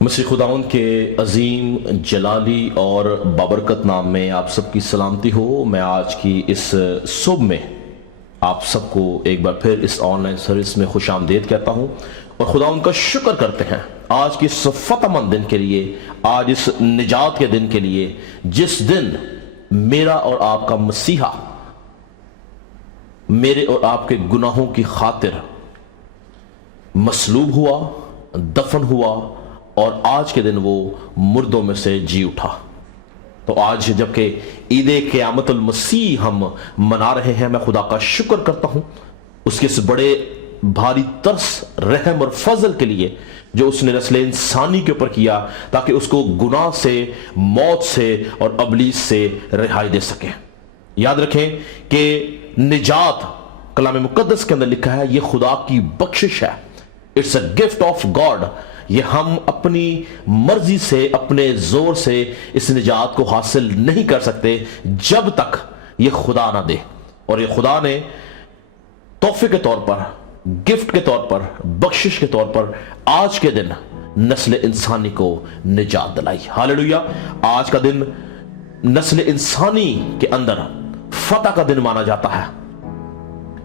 मसीह खुदाउन के अजीम जलाली और बाबरकत नाम में आप सबकी सलामती हो। मैं आज की इस सुबह में आप सबको एक बार फिर इस ऑनलाइन सर्विस में खुश आमदीद कहता हूँ और खुदाउन का शुक्र करते हैं आज की इस फतहमंद दिन के लिए, आज इस निजात के दिन के लिए, जिस दिन मेरा और आपका मसीहा मेरे और आपके गुनाहों की खातिर मसलूब हुआ, दफन हुआ और आज के दिन वो मुर्दों में से जी उठा। तो आज जबकि ईद क़यामतुल मसीह हम मना रहे हैं, मैं खुदा का शुक्र करता हूं उसके इस बड़े भारी तरस, रहम और फजल के लिए जो उसने नस्ल इंसानी के ऊपर किया ताकि उसको गुनाह से, मौत से और अबलीस से रिहाई दे सके। याद रखें कि निजात कलाम मुकद्दस के अंदर लिखा है ये खुदा की बख्शिश है, it's a gift of God. ये हम अपनी मर्जी से, अपने जोर से इस निजात को हासिल नहीं कर सकते जब तक ये खुदा ना दे। और ये खुदा ने तोहफे के तौर पर, गिफ्ट के तौर पर, बख्शिश के तौर पर आज के दिन नस्ल इंसानी को निजात दिलाई। हालेलुया। आज का दिन नस्ल इंसानी के अंदर फतह का दिन माना जाता है,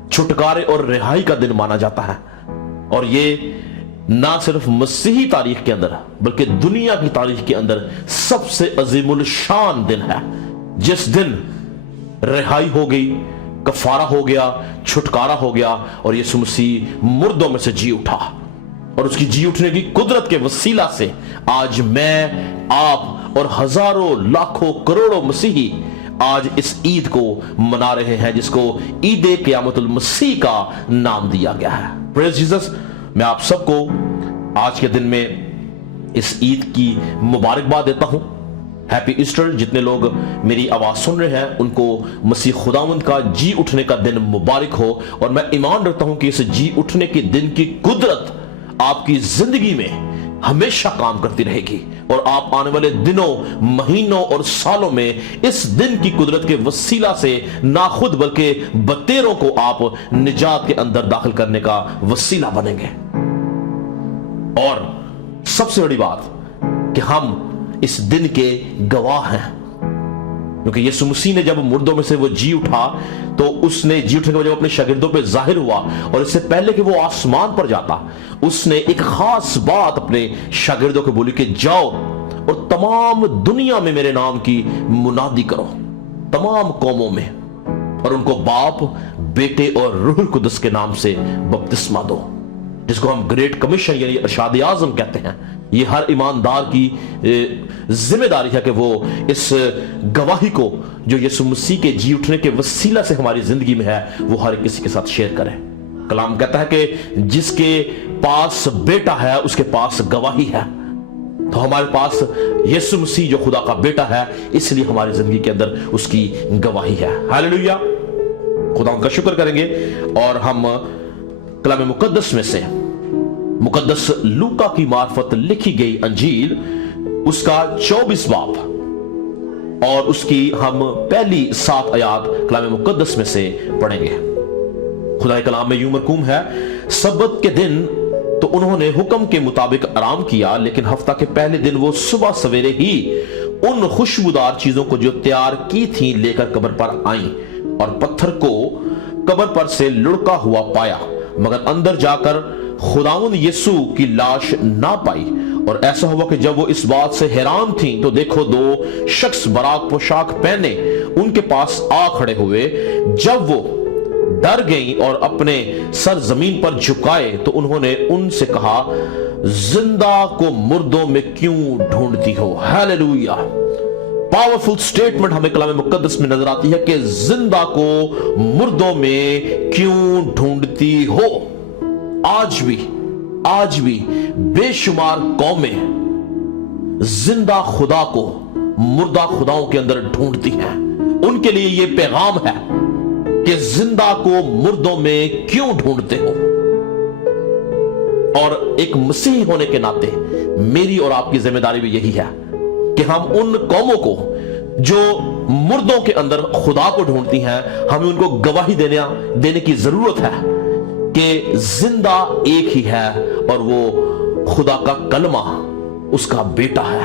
छुटकारे और रिहाई का दिन माना जाता है। और ये ना सिर्फ मसीही तारीख के अंदर बल्कि दुनिया की तारीख के अंदर सबसे अजीमुल शान दिन है, जिस दिन रिहाई हो गई, कफारा हो गया, छुटकारा हो गया और यीशु मसीह मुर्दों में से जी उठा। और उसकी जी उठने की कुदरत के वसीला से आज मैं, आप और हजारों, लाखों, करोड़ों मसीही आज इस ईद को मना रहे हैं जिसको ईद क़यामतुल मसीह का नाम दिया गया है। Praise Jesus. मैं आप सबको आज के दिन में इस ईद की मुबारकबाद देता हूं। Happy Easter. जितने लोग मेरी आवाज सुन रहे हैं उनको मसीह खुदावंद का जी उठने का दिन मुबारक हो। और मैं ईमान रखता हूं कि इस जी उठने के दिन की कुदरत आपकी जिंदगी में हमेशा काम करती रहेगी और आप आने वाले दिनों, महीनों और सालों में इस दिन की कुदरत के वसीला से ना खुद बल्कि बतेरों को आप निजात के अंदर दाखिल करने का वसीला बनेंगे। और सबसे बड़ी बात कि हम इस दिन के गवाह हैं, क्योंकि यीशु मसीह ने जब मुर्दों में से वो जी उठा तो उसने जी उठने के बाद अपने शागिर्दों पे जाहिर हुआ और इससे पहले कि वो आसमान पर जाता उसने एक खास बात अपने शागिर्दों को बोली कि जाओ और तमाम दुनिया में मेरे नाम की मुनादी करो, तमाम कौमों में, और उनको बाप, बेटे और रूहुल कुदस के नाम से बपतिस्मा दो, जिसको हम ग्रेट कमीशन यानी इरशाद आज़म कहते हैं। ये हर ईमानदार की जिम्मेदारी है कि वो इस गवाही को जो यीशु मसीह के जी उठने के वसीला से हमारी जिंदगी में है वो हर किसी के साथ शेयर करें। कलाम कहता है कि जिसके पास बेटा है उसके पास गवाही है। तो हमारे पास यीशु मसीह जो खुदा का बेटा है, इसलिए हमारी जिंदगी के अंदर उसकी गवाही है। हालेलुया। खुदा उनका शुक्र करेंगे और हम कलाम मुकद्दस में से मुकद्दस लूका की मार्फत लिखी गई अंजील उसका 24 बाब और उसकी हम पहली 7 आयात कलाम मुकद्दस में से पढ़ेंगे। खुदा के कलाम में यूं मरकूम है, सब्बत के दिन तो उन्होंने हुक्म के मुताबिक आराम किया, लेकिन हफ्ता के पहले दिन वो सुबह सवेरे ही उन खुशबूदार चीजों को जो तैयार की थी लेकर कब्र पर आई और पत्थर को कब्र पर से लुढ़का हुआ पाया, मगर अंदर जाकर खुदावंद यीशु की लाश ना पाई। और ऐसा हुआ कि जब वो इस बात से हैरान थी तो देखो 2 शख्स बराक पोशाक पहने उनके पास आ खड़े हुए। जब वो डर गई और अपने सर जमीन पर झुकाए तो उन्होंने उनसे कहा, जिंदा को मुर्दों में क्यों ढूंढती हो। हालेलुया। पावरफुल स्टेटमेंट हमें कलाम मुकद्दस में नजर आती है कि जिंदा को मुर्दों में क्यों ढूंढती हो। आज भी बेशुमार कौमें जिंदा खुदा को मुर्दा खुदाओं के अंदर ढूंढती हैं। उनके लिए यह पैगाम है कि जिंदा को मुर्दों में क्यों ढूंढते हो। और एक मसीही होने के नाते मेरी और आपकी जिम्मेदारी भी यही है कि हम उन कौमों को जो मुर्दों के अंदर खुदा को ढूंढती हैं, हमें उनको गवाही देने की जरूरत है कि जिंदा एक ही है और वो खुदा का कलमा उसका बेटा है,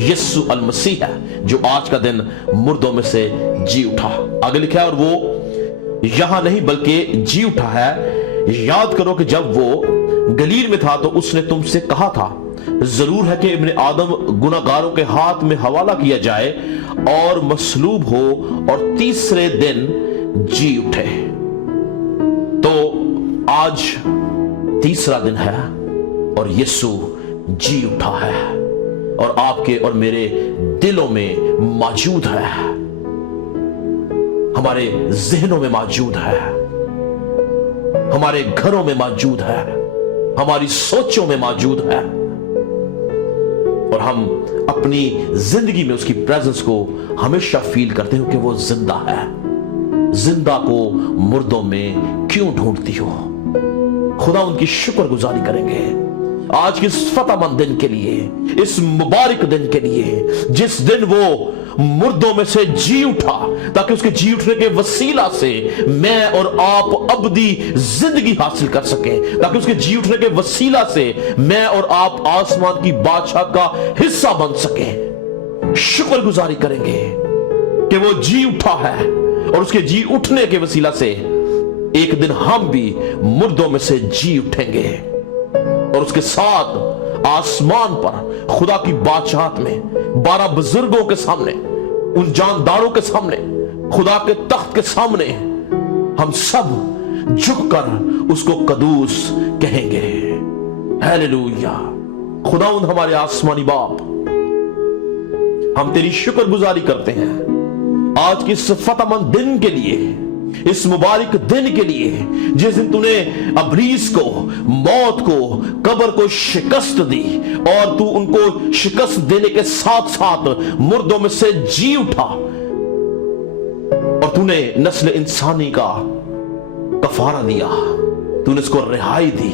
यीशु अल मसीह है, जो आज का दिन मुर्दों में से जी उठा। आगे लिखा है, और वो यहां नहीं बल्कि जी उठा है। याद करो कि जब वो गलील में था तो उसने तुमसे कहा था, जरूर है कि इब्ने आदम गुनाहगारों के हाथ में हवाला किया जाए और मसलूब हो और तीसरे दिन जी उठे। तो आज तीसरा दिन है और यीशु जी उठा है और आपके और मेरे दिलों में मौजूद है, हमारे जहनों में मौजूद है, हमारे घरों में मौजूद है, हमारी सोचों में मौजूद है, और हम अपनी जिंदगी में उसकी प्रेजेंस को हमेशा फील करते हो कि वो जिंदा है। जिंदा को मुर्दों में क्यों ढूंढती हो? खुदा उनकी शुक्रगुजारी करेंगे आज के इस फतहमंद दिन के लिए, इस मुबारक दिन के लिए, जिस दिन वो मुर्दों में से जी उठा, ताकि उसके जी उठने के वसीला से मैं और आप अबदी जिंदगी हासिल कर सके, ताकि उसके जी उठने के वसीला से मैं और आप आसमान की बादशाह का हिस्सा बन सके। शुक्रगुजारी करेंगे कि वो जी उठा है और उसके जी उठने के वसीला से एक दिन हम भी मुर्दों में से जी उठेंगे और उसके साथ आसमान पर खुदा की बादशाहत में 12 बुजुर्गों के सामने, उन जानदारों के सामने, खुदा के तख्त के सामने हम सब झुककर उसको कदूस कहेंगे। हालेलुया। खुदावंद हमारे आसमानी बाप, हम तेरी शुक्रगुजारी करते हैं आज के इस फतहमंद दिन के लिए, इस मुबारक दिन के लिए, जिस दिन तूने अबलीस को, मौत को, कब्र को शिकस्त दी और तू उनको शिकस्त देने के साथ साथ मुर्दों में से जी उठा और तूने नस्ल इंसानी का कफारा दिया, तूने इसको रिहाई दी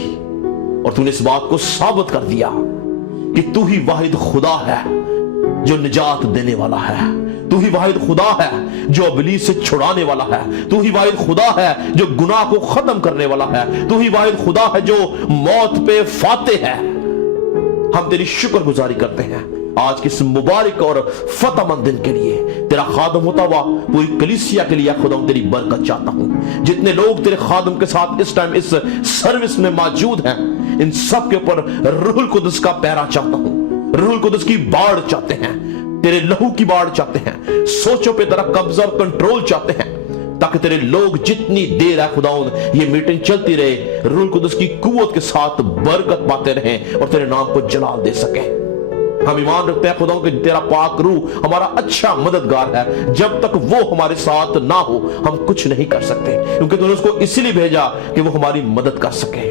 और तूने इस बात को साबित कर दिया कि तू ही वाहिद खुदा है जो निजात देने वाला है, तू ही वाहिद खुदा है जो अबलीस से छुड़ाने वाला है, तू ही वाहिद खुदा है जो गुनाह को खत्म करने वाला है, तू ही वाहिद खुदा है जो मौत पे फाते है। हम तेरी शुक्रगुजारी करते हैं आज के इस मुबारक और फतहमंद दिन के लिए। तेरा खादम होता हुआ पूरी कलीसिया के लिए खुदा तेरी बरकत चाहता हूं। जितने लोग तेरे खादम के साथ इस टाइम इस सर्विस में मौजूद हैं, इन सब के ऊपर रूहुल कुदस का पहरा चाहता हूं। रूहुल कुदस की बाढ़ चाहते हैं, तेरे लहू की बाढ़ चाहते हैं, सोचों पे तेरा कब्जा और कंट्रोल चाहते हैं, ताकि तेरे लोग जितनी देर है खुदावंद ये मीटिंग चलती रहे, रूहुल कुदस की कुव्वत के साथ बरकत पाते रहें और तेरे नाम को जलाल दे सके। हम ईमान रखते हैं खुदा कि तेरा पाक रूह हमारा अच्छा मददगार है। जब तक वो हमारे साथ ना हो हम कुछ नहीं कर सकते, क्योंकि तूने उसको इसीलिए भेजा कि वो हमारी मदद कर सके।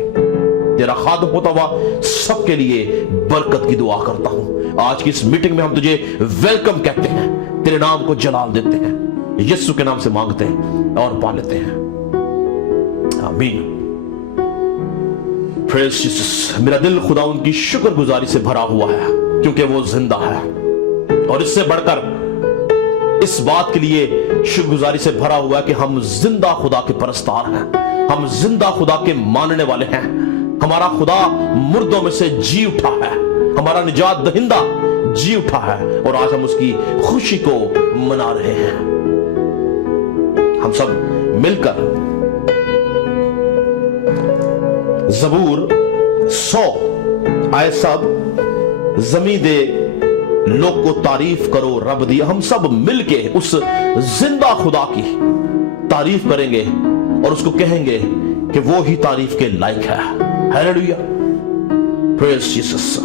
तेरा खादम होता हुआ सबके लिए बरकत की दुआ करता हूं। आज की इस मीटिंग में हम तुझे वेलकम कहते हैं, तेरे नाम को जलाल देते हैं, यीशु के नाम से मांगते हैं और पा लेते हैं, आमीन। Praise Jesus. मेरा दिल खुदा उनकी शुक्रगुजारी से भरा हुआ है क्योंकि वो जिंदा है, और इससे बढ़कर इस बात के लिए शुक्रगुजारी से भरा हुआ है कि हम जिंदा खुदा के परस्तार हैं, हम जिंदा खुदा के मानने वाले हैं। हमारा खुदा मुर्दों में से जी उठा है, हमारा निजात दहिंदा जी उठा है और आज हम उसकी खुशी को मना रहे हैं। हम सब मिलकर ज़बूर 100 आए सब जमी दे लोग को तारीफ करो रब दी। हम सब मिलके उस जिंदा खुदा की तारीफ करेंगे और उसको कहेंगे कि वो ही तारीफ के लायक है। हालेलुया। Praise Jesus.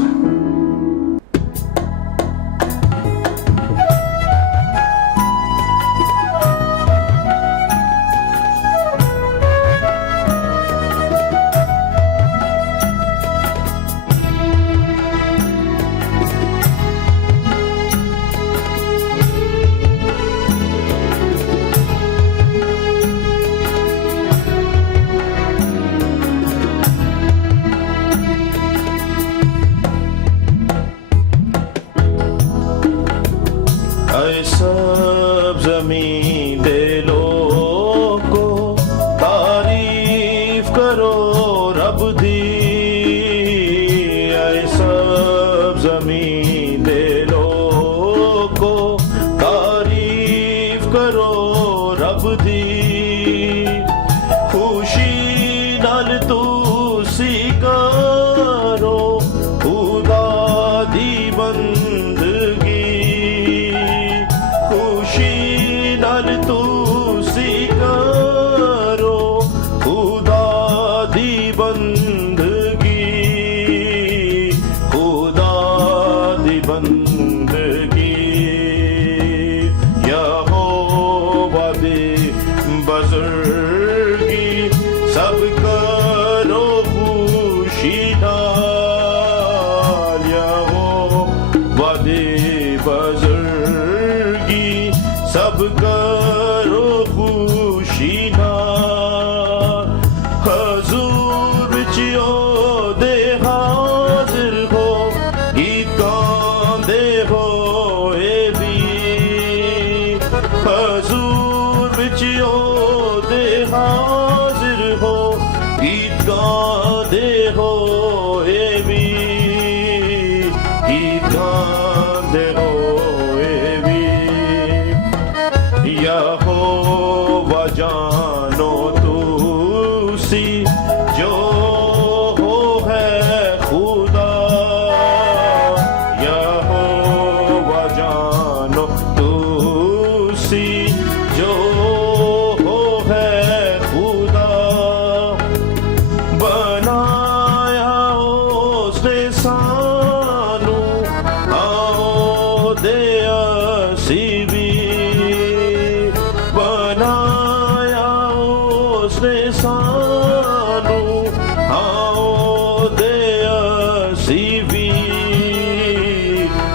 زمین دے لوگو تعریف کرو رب دی خوشی نال تسی کرو خدا دی بندگی خوشی نال تسی کرو خدا دی بندگی خدا دی بندگی یہوہ دی بزرگی سب کرو خوشی نال یہوہ دی بزرگی سب کرو خوشی نال حضور بچیو دے حاضر ہو گیتاں دے ہوئے بھی حضور بچیو دے حاضر ہو گیتاں دے ہوئے بھی گیتاں دے ہوئے بھی یہوہ جانو تسی جو ہو ہے خدا یہوہ جانو تسی جو ہو ہے خدا بنایا اس نے سانو آؤ دے اسی بھی بنایا اس نے سانو آؤ دے اسی بھی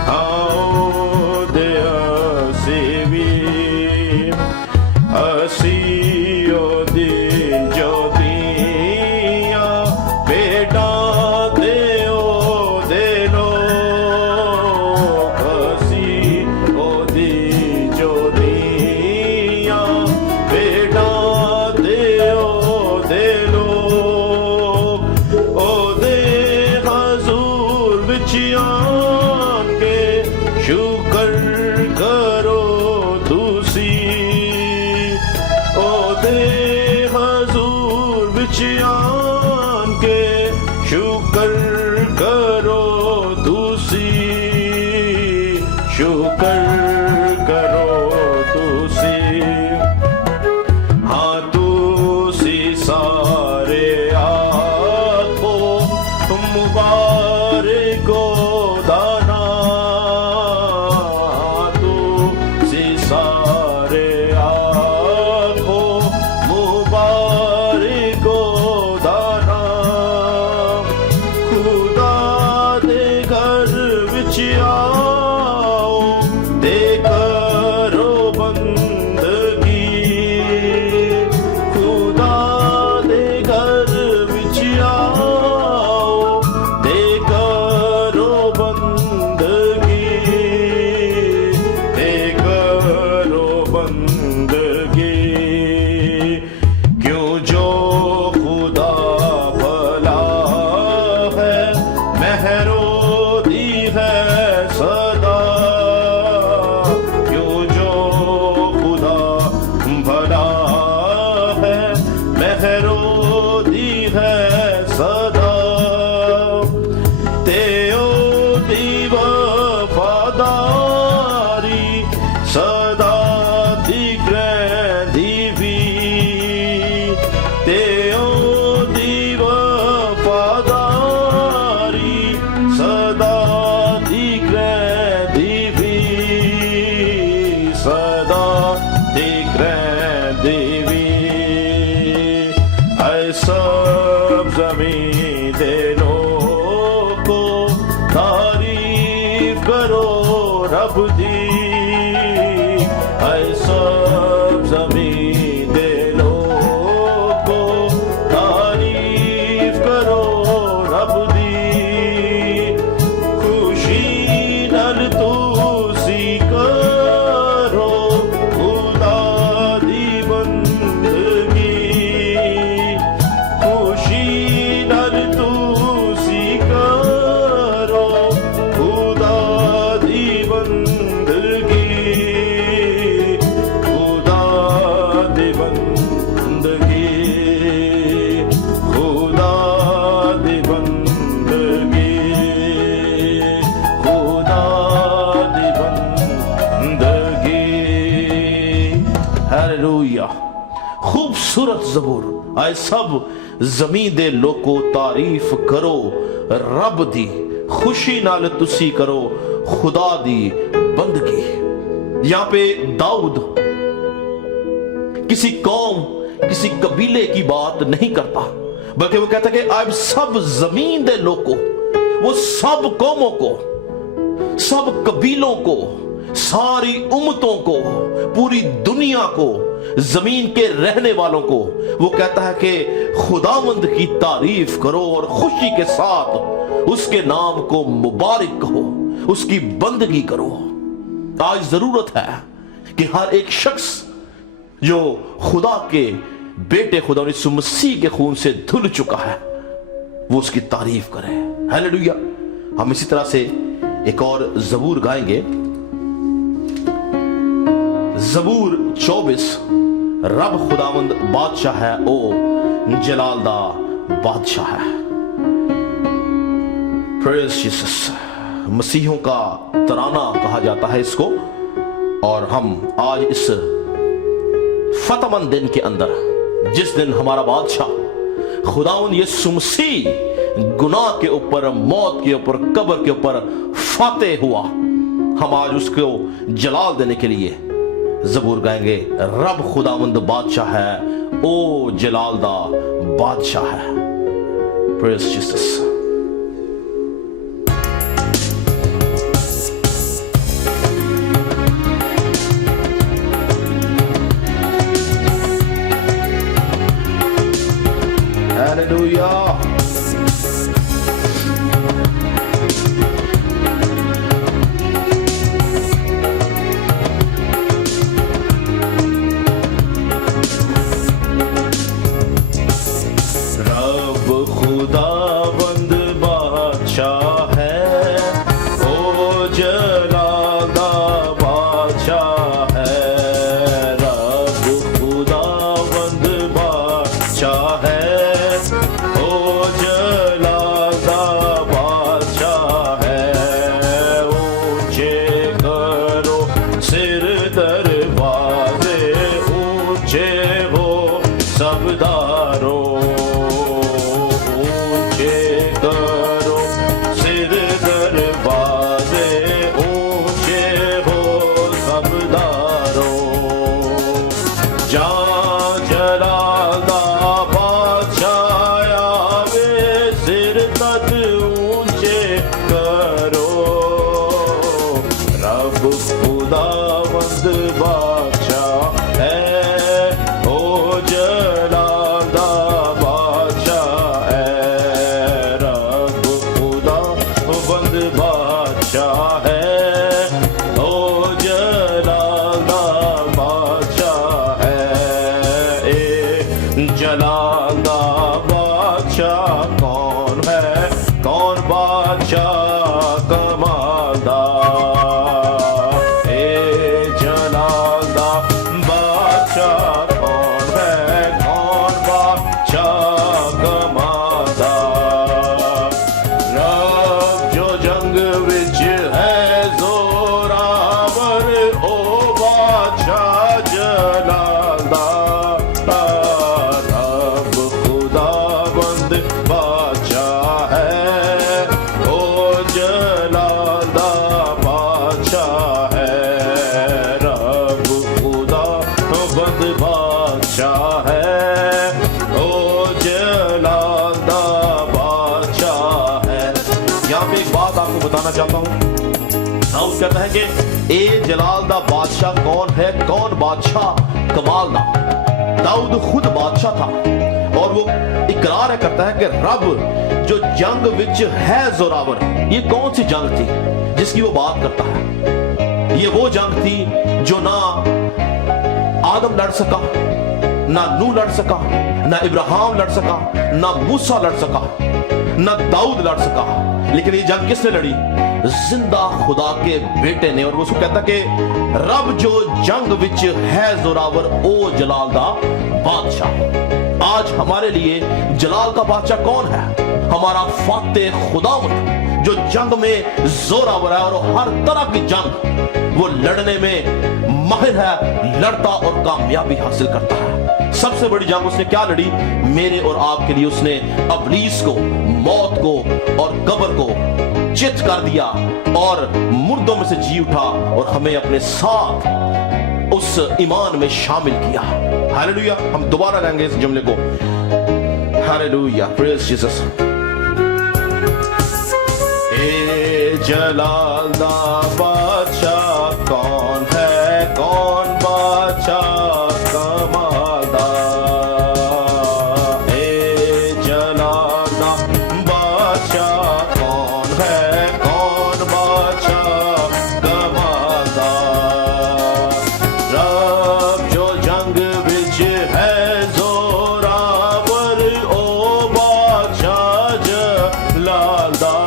آؤ دے اسی بھی اسی او دل جو دیاں بیٹا دے او دے لو اسی او دل جو دیاں بیٹا دے او دے لو او دے حضور بچیاں کے شکر کرو تسی او دے حضور بچیاں کے شکر کرو تسی شکر کرو تسی ہاں تسی سارے آخو مبارک و دانا تسی سارے آخو مبارک و دانا خدا دے گھر وچ آؤ دے کرو بندگی خدا دے گھر وچ آؤ دے کرو بندگی دے کرو بندگی کیوں جو خدا بھلا ہے مہرو دی ہے صدا کیوں جو خدا بھلا ہے مہرو دی ہے صدا تیو دی وفاداری صدا دی گرندی بھی تیو دی وفاداری صدا دی گرندی بھی صدا دی گرندی بھی اے سب زمین دے لوگو تعریف کرو رب دی اے سب زمین دے لوگو تعریف کرو رب دی خوشی نال تسی کرو خدا دی بندگی خوشی نال تسی کرو खूबसूरत जबूर। आए सब जमीन दे लोको तारीफ करो रब दी, खुशी नाल तुसी करो खुदा दी बंदगी। यहां पे दाऊद किसी कौम, किसी कबीले की बात नहीं करता, बल्कि वो कहता कि अब सब जमीन दे लोगों, वो सब कौमों को, सब कबीलों को, सारी उम्मतों को, पूरी दुनिया को, जमीन के रहने वालों को वो कहता है कि खुदावंद की तारीफ करो और खुशी के साथ उसके नाम को मुबारक कहो, उसकी बंदगी करो। आज जरूरत है कि हर एक शख्स जो खुदा के बेटे खुदा यीशु मसीह के खून से धुल चुका है वो उसकी तारीफ करे। हालेलुया। हम इसी तरह से एक और जबूर गाएंगे, जबूर 24। रब खुदावंद बादशाह है, ओ जलालदा बादशाह है। Praise Jesus. मसीहों का तराना कहा जाता है इसको, और हम आज इस फतमंद दिन के अंदर, जिस दिन हमारा बादशाह खुदावंद यीशु मसीह गुनाह के ऊपर, मौत के ऊपर, कब्र के ऊपर फातेह हुआ, हम आज उसको जलाल देने के लिए जबूर गाएंगे। रब खुदावंद बादशाह है, ओ जलालदा बादशाह है। Praise Jesus. हालेलुया। खुदावंद बादशाह है, ओ जलालदा बादशाह है। रब खुदावंद बादशाह है, ओ जलालदा बादशाह है। ऊंचे करो सिर दरवाजे, ऊंचे हो सबदारो, खुदावंद बादशाह है, ओ जलालदा बादशाह है। रब खुदावंद बादशाह है, ओ जलालदा बादशाह है। ए जलालदा बादशाह कौन है? कौन बादशाह कमालदार? बताना चाहता हूं, दाऊद कहता है कि ए जलालदा बादशाह कौन है? कौन बादशाह कमालदा? दाऊद खुद बादशाह था और वो इकरार करता है कि रब जो जंग विच है जोरावर। ये कौन सी जंग थी जिसकी वो बात करता है? ये वो जंग थी जो ना आदम लड़ सका, ना नूह लड़ सका, ना इब्राहिम लड़ सका, ना मूसा लड़ सका, ना दाऊद लड़ सका, लेकिन ये जंग किसने लड़ी? जिंदा खुदा के बेटे ने। और वो उसको कहता कि रब जो जंग विच है जोरावर, ओ जलालदा बादशाह। आज हमारे लिए जलाल का बादशाह कौन है? हमारा फातेह खुदावंद जो जंग में जोरावर है और हर तरह की जंग वो लड़ने में माहिर है, लड़ता और कामयाबी हासिल करता है। सबसे बड़ी जंग उसने क्या लड़ी? मेरे और आपके लिए उसने इब्लीस को, मौत को और कब्र को चित कर दिया और मुर्दों में से जी उठा और हमें अपने साथ उस ईमान में शामिल किया। हालेलुया। हम दोबारा गाएंगे इस जुमले को। Hallelujah, praise Jesus. ए जलाल दा बादशाह कौन है, कौन बादशाह कमाल दा। ए जलाल दा बादशाह कौन है, कौन बादशाह कमाल दा। रब जो जंग विच है जोरावर, ओ बादशाह जलाल दा।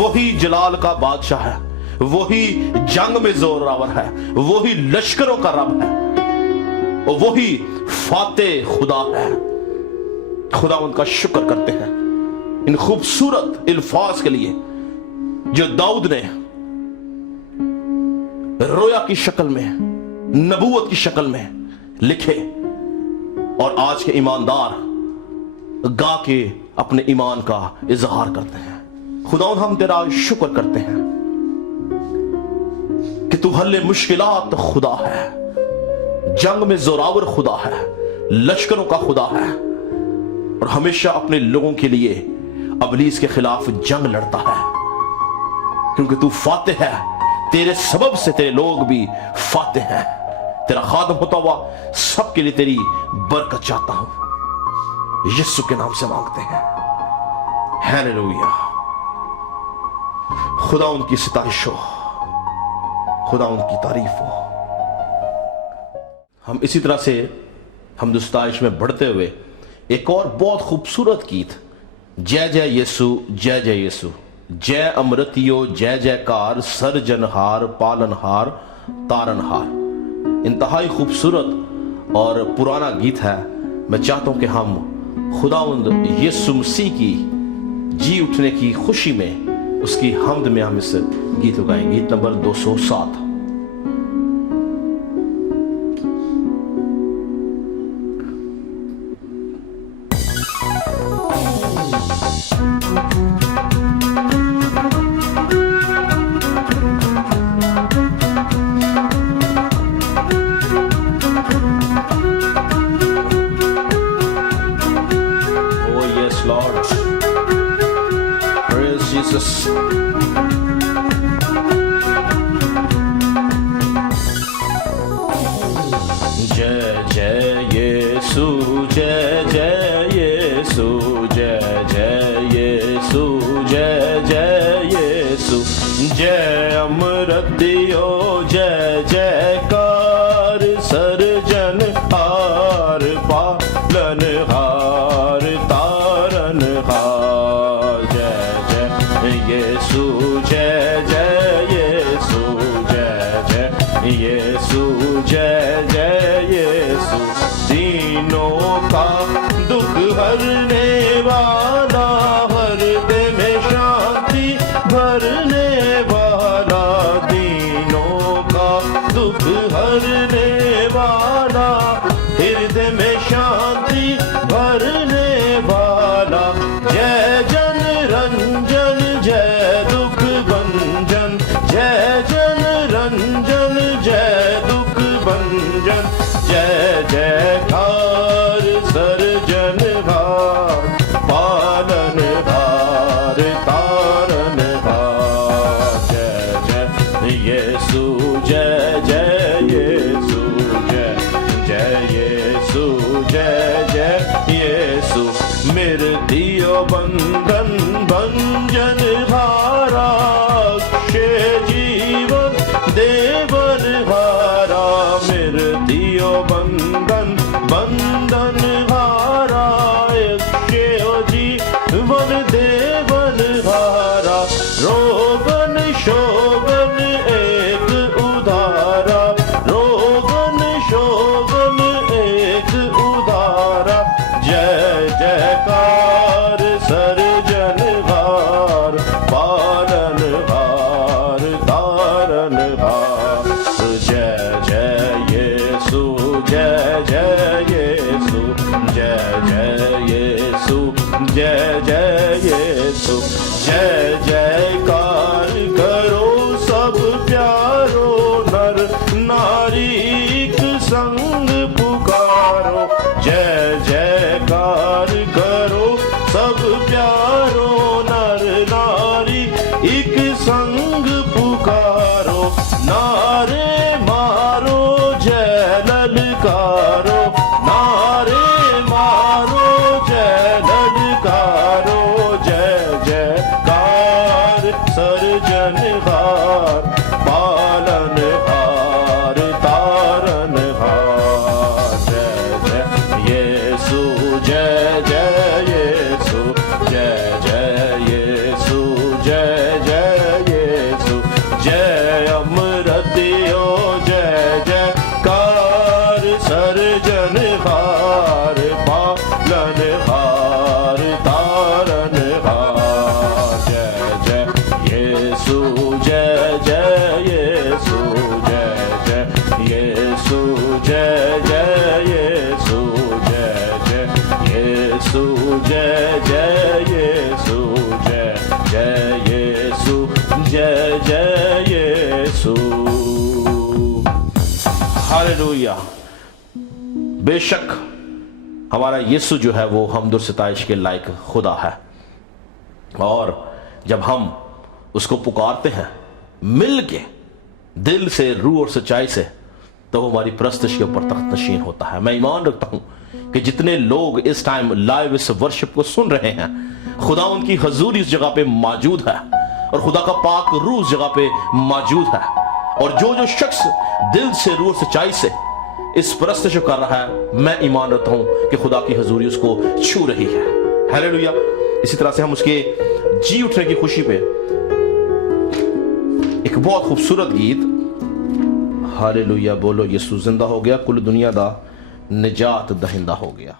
वही जलाल का बादशाह है, वही जंग में जोरावर है, वही लश्करों का रब है, वही फातेह खुदा है। खुदा उनका शुक्र करते हैं इन खूबसूरत अल्फाज के लिए जो दाऊद ने रोया की शक्ल में, नबूवत की शक्ल में लिखे और आज के ईमानदार गा के अपने ईमान का इजहार करते हैं। खुदावंद हम तेरा शुक्र करते हैं कि तू हल्ले मुश्किलात खुदा है, जंग में जोरावर खुदा है, लश्करों का खुदा है और हमेशा अपने लोगों के लिए इब्लीस के खिलाफ जंग लड़ता है, क्योंकि तू फातेह है। तेरे सबब से तेरे लोग भी फातेह हैं। तेरा खादम होता हुआ सबके लिए तेरी बरकत चाहता हूं, यीशु के नाम से मांगते हैं। हालेलुया। खुदा उनकी सितारिश हो, खुदा उनकी तारीफ हो। हम इसी तरह से हम दुस्ताइश में बढ़ते हुए एक और बहुत खूबसूरत गीत, जय जय यीशु, जय जय यीशु, जय अमृतियो, जय जयकार, सर्जनहार, पालनहार, तारनहार। इंतहाई खूबसूरत और पुराना गीत है। मैं चाहता हूं कि हम खुदावंद यीशु मसीह की जी उठने की खुशी में, उसकी हमद में हम इस गीत को गाएंगे। गीत नंबर 207। Jesus. जय जय यीशु, जय जय यीशु, जय जय यीशु, जय जय यीशु, जय अमृतियो, जय जयकार सर्जन हार पालन हार तारन हार। जय जय यीशु, जय जय यीशु, जय जय यीशु, जय जय यीशु, दीनों का दुख हरने वाला, हृदय में शांति भरने वाला, दीनों का दुख हरने वाला, हृदय में शांति भरने वाला। जय जन रंजन, जय दुख भंजन, जय जन रंजन, जय दुख भंजन, जय जयकार सर्जन हार पालन हार तारन हार। जय जय यीशु, जय जय यीशु, जय जय यीशु, जय जय यीशु, मृत्यु बंधन भंजन हारा, अक्षय जीवन देवन हारा, मृत्यु बंधन बंधन हारा, अक्षय जीवन देवन हारा, रोगन शोगन एक उधारा, रोगन शोगन एक उधारा। जय जयकार सर्जन हार पालन हार तारन हार। जय जय यीशु, जय जय यीशु, जय जय यीशु, जय जय यीशु, जय जयकार करो सब प्यारो, नर नारी एक संग पुकारो। जय जयकार करो सब प्यारो, नर नारी एक संग पुकारो। नारे मारो जय ललकारो, नारे मारो जय ललकारो, जय जयकार सर्जन हार पालन हार तारन हार। जय जय यीशु, जय जय यीशु, जय जय यीशु, जय जय यीशु, जय अमृतियो, जय जयकार सर्जन हार पालन हार तारन हार। जय जय यीशु, जय जय यीशु, जय जय यीशु, जय जय यीशु, जय जय यीशु, जय जय यीशु, जय जय यीशु, जय जय यीशु। हालेलुया। बेशक हमारा यीशु जो है वो हमद और सिताइश के लायक खुदा है, और जब हम उसको पुकारते हैं मिल के दिल से, रूह और सच्चाई से, तो वो हमारी परस्तिश के ऊपर तख्त नशीन होता है। मैं ईमान रखता हूं कि जितने लोग इस टाइम लाइव इस वर्शिप को सुन रहे हैं, खुदा उनकी हजूरी इस जगह पे मौजूद है, और खुदा का पाक रूह उस जगह पे मौजूद है। और जो जो शख्स दिल से, रूह और सच्चाई से इस परस्तिश कर रहा है, मैं ईमान रखता हूं कि खुदा की हजूरी उसको छू रही है। हालेलुया। इसी तरह से हम उसके जी उठने की खुशी पे एक बहुत खूबसूरत गीत, हालेलुया बोलो यीशु जिंदा हो गया, कुल दुनिया दा निजात दहिंदा हो गया।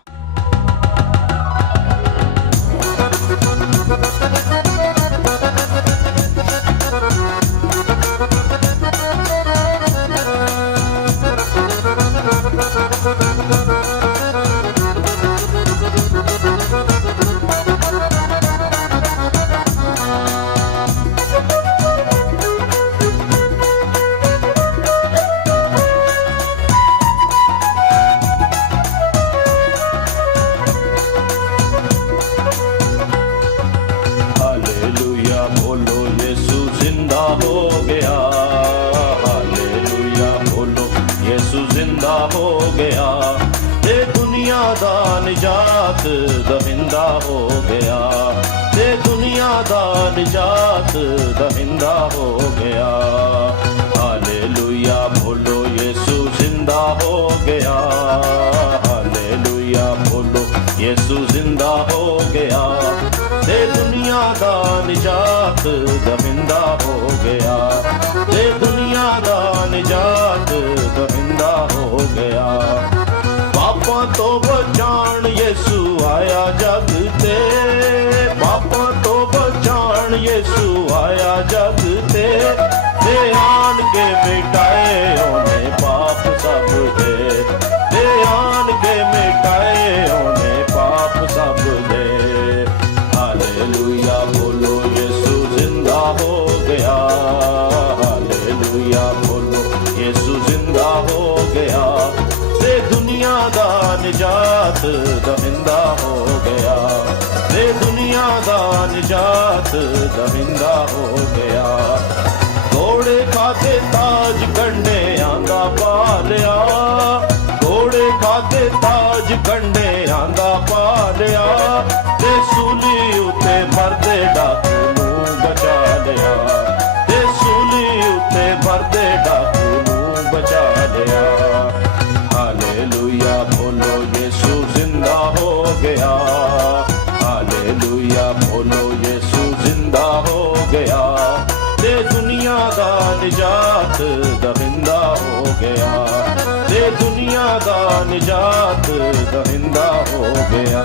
ਨਿਜਾਤ ਦਹਿੰਦਾ ਹੋ ਗਿਆ, ਤੇ ਦੁਨੀਆ ਦਾ ਨਿਜਾਤ ਦਹਿੰਦਾ ਹੋ ਗਿਆ। ਹਾਲੇਲੂਇਆ ਬੋਲੋ ਯਿਸੂ ਜ਼ਿੰਦਾ ਹੋ ਗਿਆ, ਹਾਲੇਲੂਇਆ ਬੋਲੋ ਯਿਸੂ ਜ਼ਿੰਦਾ ਹੋ ਗਿਆ, ਤੇ ਦੁਨੀਆ ਦਾ ਨਿਜਾਤ ਦਹਿੰਦਾ ਹੋ ਗਿਆ, ਤੇ ਦੁਨੀਆ ਦਾ ਨਿਜਾਤ ਦਹਿੰਦਾ ਹੋ ਗਿਆ। ਪਾਪਾਂ ਤੋਂ ਬਚਾਉਣ ਯਿਸੂ ਆਇਆ ਜਗ ਤੇ, ਪਾਪਾਂ ਤੋਂ ਬਚਾਉਣ ਯਿਸੂ ਆਇਆ ਜਗ ਤੇ, ਤੇ ਆਣ ਕੇ ਮਿਟਾਏ ਉਹਨੇ ਪਾਪ ਸਭ ਦੇ, ਤੇ ਆਣ ਕੇ ਮਿਟਾਏ ਉਹਨੇ ਪਾਪ ਸਭ ਦੇ। ਹਾਲੇਲੂਇਆ ਬੋਲੋ ਯਿਸੂ ਜ਼ਿੰਦਾ ਹੋ ਗਿਆ, ਹਾਲੇਲੂਇਆ ਬੋਲੋ ਯਿਸੂ ਜ਼ਿੰਦਾ ਹੋ ਗਿਆ, ਤੇ ਦੁਨੀਆ ਦਾ ਨਿਜਾਤ ਦਹਿੰਦਾ ਹੋ ਗਿਆ, ਤੇ ਦੁਨੀਆ ਦਾ ਨਿਜਾਤ ਦਹਿੰਦਾ ਹੋ ਗਿਆ। ਘੋੜੇ ਖਾਤੇ ਤਾਜ ਕੰਡਿਆਂ ਦਾ ਪਾ ਲਿਆ, ਘੋੜੇ ਖਾਤੇ ਤਾਜ ਕੰਡਿਆਂ ਦਾ ਪਾ ਲਿਆ, ਤੇ ਸੂਲੀ ਉੱਤੇ ਮਰਦੇ ਡਾਕੂ ਨੂੰ ਬਚਾ ਲਿਆ, ਤੇ ਸੂਲੀ ਉੱਤੇ ਮਰਦੇ ਡਾਕੂ ਨੂੰ ਬਚਾ ਲਿਆ। ਹਾਲੇਲੂਇਆ ਬੋਲੋ ਯਿਸੂ ਜ਼ਿੰਦਾ ਹੋ ਗਿਆ, ਹਾਲੇਲੂਇਆ ਬੋਲੋ ਯਿਸੂ ਜ਼ਿੰਦਾ ਹੋ ਗਿਆ, ਤੇ ਦੁਨੀਆ ਦਾ ਨਿਜਾਤ ਦਹਿੰਦਾ ਹੋ ਗਿਆ, ਤੇ ਦੁਨੀਆ ਦਾ ਨਿਜਾਤ ਦਹਿੰਦਾ ਹੋ ਗਿਆ।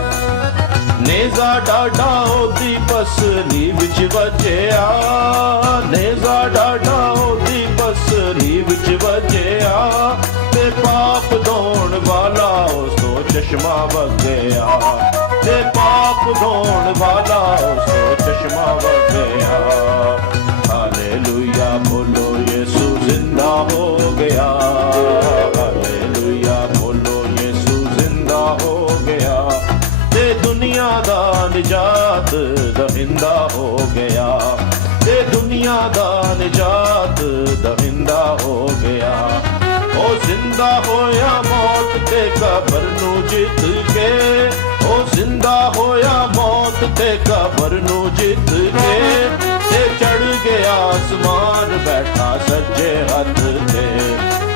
ਨੇਜ਼ਾ ਡਾਢਾ ਉਹਦੀ ਪਸਲੀ ਵਿੱਚ ਵੱਜਿਆ, ਨੇਜ਼ਾ ਡਾਢਾ ਉਹਦੀ ਪਸਲੀ ਵਿੱਚ ਵੱਜਿਆ, ਤੇ ਪਾਪ ਧੋਣ ਵਾਲਾ ਉਸ ਤੋਂ ਚਸ਼ਮਾ ਵਗਿਆ, ਤੇ ਪਾਪ ਧੋਣ ਵਾਲਾ ਉਸ ਤੋਂ ਚਸ਼ਮਾ ਵਗਿਆ। ਹਾਲੇਲੂਇਆ ਬੋਲੋ ਯਿਸੂ ਜ਼ਿੰਦਾ ਹੋ ਗਿਆ, ਹਾਲੇਲੂਇਆ ਬੋਲੋ ਯਿਸੂ ਜ਼ਿੰਦਾ ਹੋ ਗਿਆ, ਤੇ ਦੁਨੀਆ ਦਾ ਨਿਜਾਤ ਦਹਿੰਦਾ ਹੋ ਗਿਆ, ਤੇ ਦੁਨੀਆ ਦਾ ਨਿਜਾਤ ਦਹਿੰਦਾ ਹੋ ਗਿਆ। ਉਹ ਜ਼ਿੰਦਾ ਹੋਇਆ ਮੌਤ ਤੇ ਕਬਰ ਨੂੰ ਜਿੱਤ ਕੇ, ਉਹ ਜ਼ਿੰਦਾ ਹੋਇਆ ਮੌਤ ਤੇ ਕਬਰ ਨੂੰ ਜਿੱਤ ਕੇ, ਤੇ ਚੜ ਗਿਆ ਆਸਮਾਨ ਬੈਠਾ ਸੱਜੇ ਹੱਥ ਤੇ,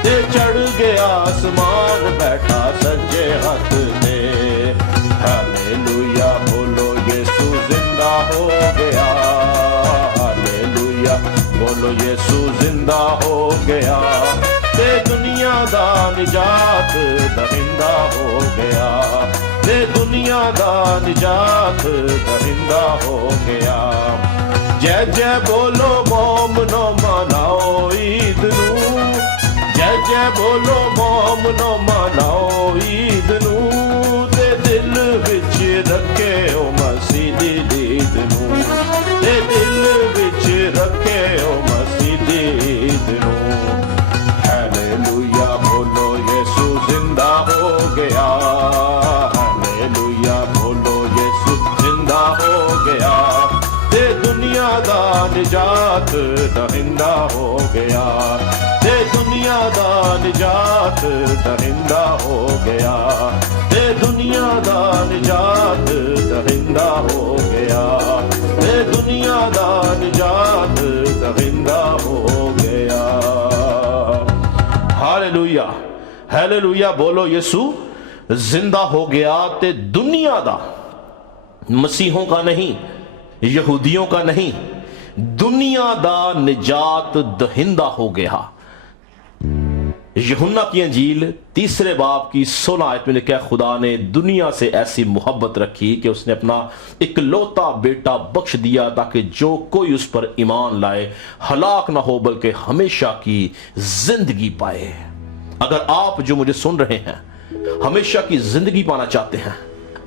ਤੇ ਚੜ ਗਿਆ ਆਸਮਾਨ ਬੈਠਾ ਸੱਜੇ ਹੱਥ ਤੇ। ਹਾਲੇਲੂਇਆ ਬੋਲੋ ਯਿਸੂ ਜ਼ਿੰਦਾ ਹੋ ਗਿਆ, ਹਾਲੇਲੂਇਆ ਬੋਲੋ ਯਿਸੂ ਜ਼ਿੰਦਾ ਹੋ ਗਿਆ, ਤੇ ਦੁਨੀਆ ਦਾ ਨਿਜਾਤ ਦਹਿੰਦਾ ਹੋ ਗਿਆ, ਤੇ ਦੁਨੀਆ ਦਾ ਨਿਜਾਤ ਦਹਿੰਦਾ ਹੋ ਗਿਆ। ਜੈ ਜੈ ਬੋਲੋ ਮੋਮਨੋ ਮਨਾਓ ਈਦ ਨੂੰ, ਜੈ ਜੈ ਬੋਲੋ ਮੋਮਨੋ ਮਨਾਓ ਈਦ ਨੂੰ, ਤੇ ਦਿਲ ਵਿੱਚ ਰੱਖਿਓ ਮਸੀਹ ਦੀ ਲੀਦ ਨੂੰ, ਤੇ ਦਿਲ ਵਿੱਚ ਰੱਖਿਓ ਮਸੀਹ ਦੀ ਲੀਦ ਨੂੰ। ਹਾਲੇਲੂਇਆ ਬੋਲੋ ਯਿਸੂ ਜ਼ਿੰਦਾ ਹੋ ਗਿਆ, ਹਾਲੇਲੂਇਆ ਬੋਲੋ ਯਿਸੂ ਜ਼ਿੰਦਾ ਹੋ ਗਿਆ, ਤੇ ਦੁਨੀਆ ਦਾ ਨਿਜਾਤ ਦਹਿੰਦਾ ਹੋ ਗਿਆ, ਤੇ ਦੁਨੀਆ ਦਾ ਨਿਜਾਤ ਦਹਿੰਦਾ ਹੋ ਗਿਆ, ਤੇ ਦੁਨੀਆ ਦਾ ਨਿਜਾਤ ਦਹਿੰਦਾ ਹੋ ਗਿਆ, ਤੇ ਦੁਨੀਆ ਦਾ ਨਿਜਾਤ ਦਹਿੰਦਾ ਹੋ ਗਿਆ। ਹਾਲੇਲੂਇਆ ਹਾਲੇਲੂਇਆ ਬੋਲੋ ਯਿਸੂ जिंदा हो गया, ते दुनिया दा, मसीहों का नहीं, यहूदियों का नहीं, दुनिया दा निजात दहिंदा हो गया। यूहन्ना की अंजील 3 बाब की 16 आयत में लिखा है, खुदा ने दुनिया से ऐसी मोहब्बत रखी कि उसने अपना इकलौता बेटा बख्श दिया, ताकि जो कोई उस पर ईमान लाए हलाक ना हो बल्कि हमेशा की जिंदगी पाए। अगर आप जो मुझे सुन रहे हैं हमेशा की जिंदगी पाना चाहते हैं,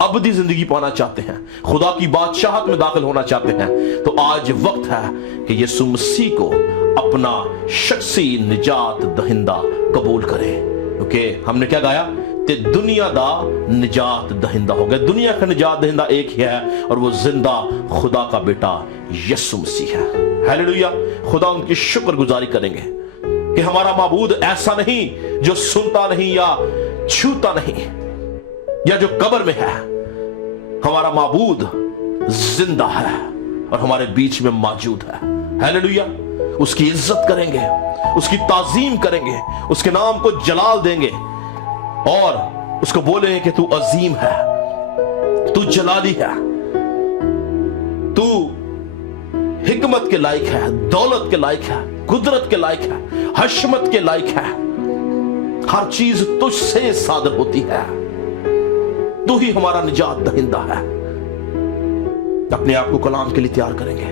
अबदी जिंदगी पाना चाहते हैं, खुदा की बादशाहत में दाखिल होना चाहते हैं, तो आज वक्त है कि यीशु मसीह को अपना शख्सी निजात दहिंदा कबूल करें। क्योंकि हमने क्या गाया, ते दुनिया दा निजात दहिंदा हो गया। दुनिया का निजात दहिंदा एक ही है और वो जिंदा खुदा का बेटा यीशु मसीह है। हालेलुया। खुदा उनकी शुक्रगुजारी करेंगे कि हमारा माबूद ऐसा नहीं जो सुनता नहीं या छूता नहीं या जो कब्र में है, हमारा माबूद जिंदा है और हमारे बीच में मौजूद है। हालेलुया। उसकी इज्जत करेंगे, उसकी ताजीम करेंगे, उसके नाम को जलाल देंगे और उसको बोलेंगे कि तू अजीम है, तू जलाली है, तू हिकमत के लायक है, दौलत के लायक है, कुदरत के लायक है, हशमत के लायक है। हर चीज तुझसे सादर होती है, तू ही हमारा निजात दहिंदा है। अपने आप को कलाम के लिए तैयार करेंगे।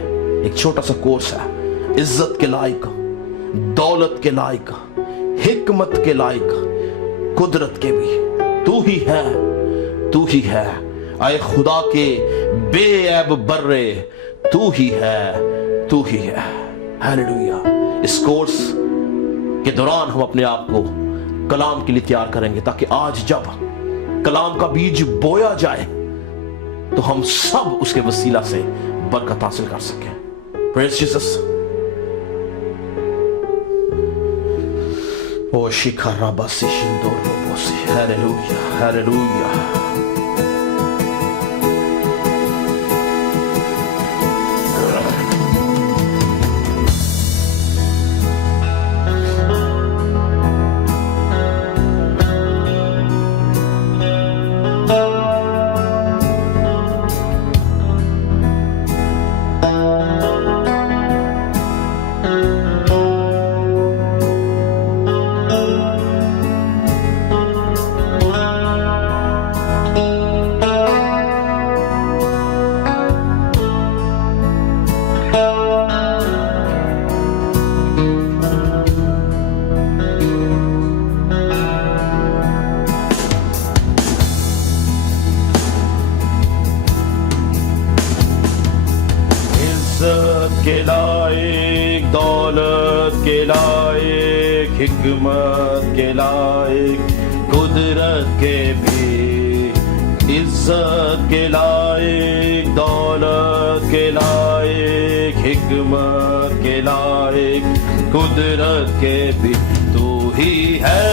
एक छोटा सा कोर्स है, इज्जत के लायक, दौलत के लायक, हिकमत के लायक, कुदरत के भी तू ही है, तू ही है। आए खुदा के बेऐब बर्रे, तू ही है, तू ही है। हालेलुया। इस कोर्स के दौरान हम अपने आप को कलाम के लिए तैयार करेंगे ताकि आज जब कलाम का बीज बोया जाए तो हम सब उसके वसीला से बरकत हासिल कर सकें। Praise Jesus. ओ शिखरा बसी शिंदोर बोसी। Hallelujah, hallelujah. के लायक, दौलत के लायक, हिकमत के लायक, कुदरत के भी। इज्जत के लायक, दौलत के लायक, हिकमत के लायक, कुदरत के भी तू ही है,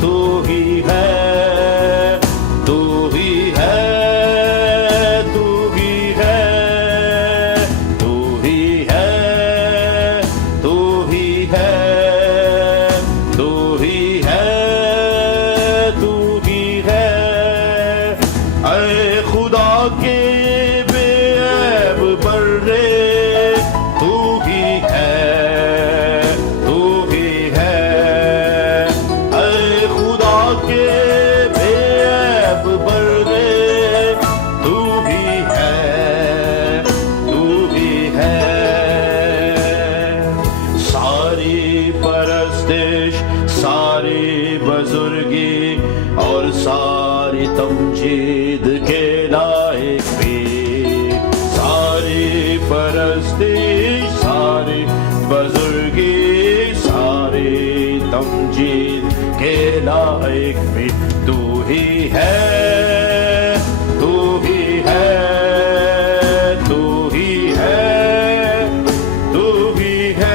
तू ही है, तू ही है, सारी बुजुर्गी और सारी तमजीद के लायक भी। सारी परस्तिश, सारी बुजुर्गी, सारी तमजीद के लायक भी तू ही है, तू ही है, तू ही है, तू ही है,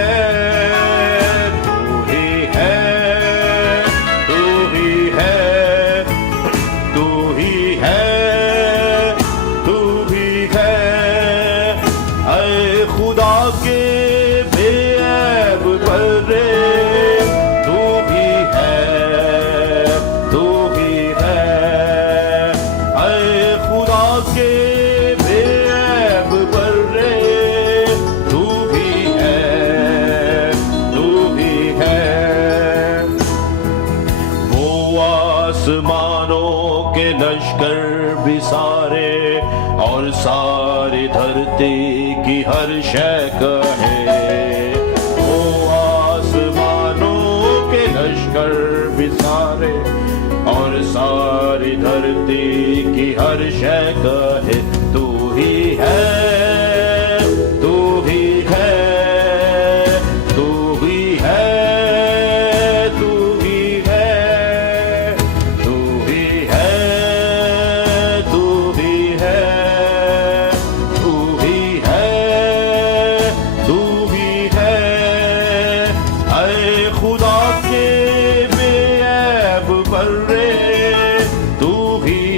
आसमानों के लश्कर भी सारे और सारी धरती की हर शय कहे। ओ आसमानों के लश्कर भी सारे और सारी धरती की हर शय कहे तू ही है, तू ही है, तू ही है, तू ही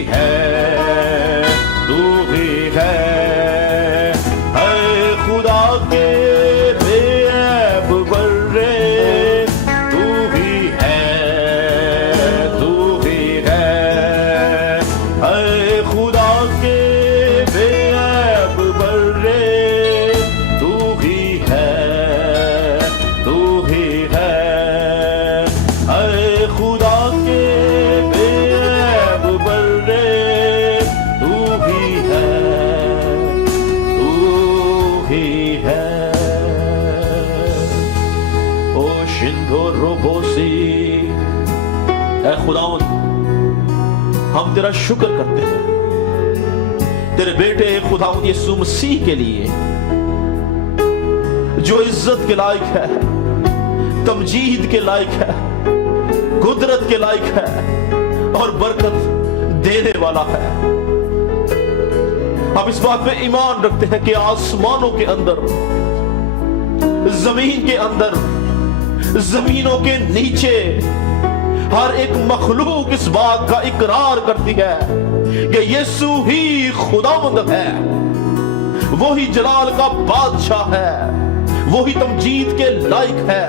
है, रोबोसी। ऐ खुदावंद, हम तेरा शुक्र करते हैं तेरे बेटे खुदावंद यीशु मसीह के लिए, जो इज्जत के लायक है, तमजीद के लायक है, कुदरत के लायक है और बरकत देने वाला है। हम इस बात पे ईमान रखते हैं कि आसमानों के अंदर, जमीन के अंदर, जमीनों के नीचे हर एक मखलूक इस बात का इकरार करती है कि यीशु ही खुदावंद है, वही जलाल का बादशाह है, वही तमजीद के लायक है,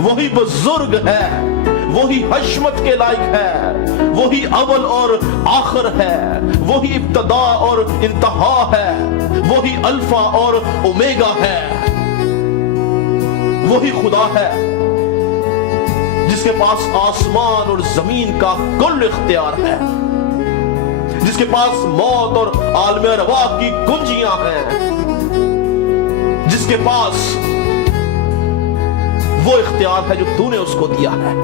वही बुजुर्ग है, वही हशमत के लायक है, वही अव्वल और आखिर है, वही इब्तदा और इंतहा है, वही अल्फा और ओमेगा है। वही खुदा है जिसके पास आसमान और जमीन का कुल इख्तियार है, जिसके पास मौत और आलमे रवा की कुंजियां हैं, जिसके पास वो इख्तियार है जो तूने उसको दिया है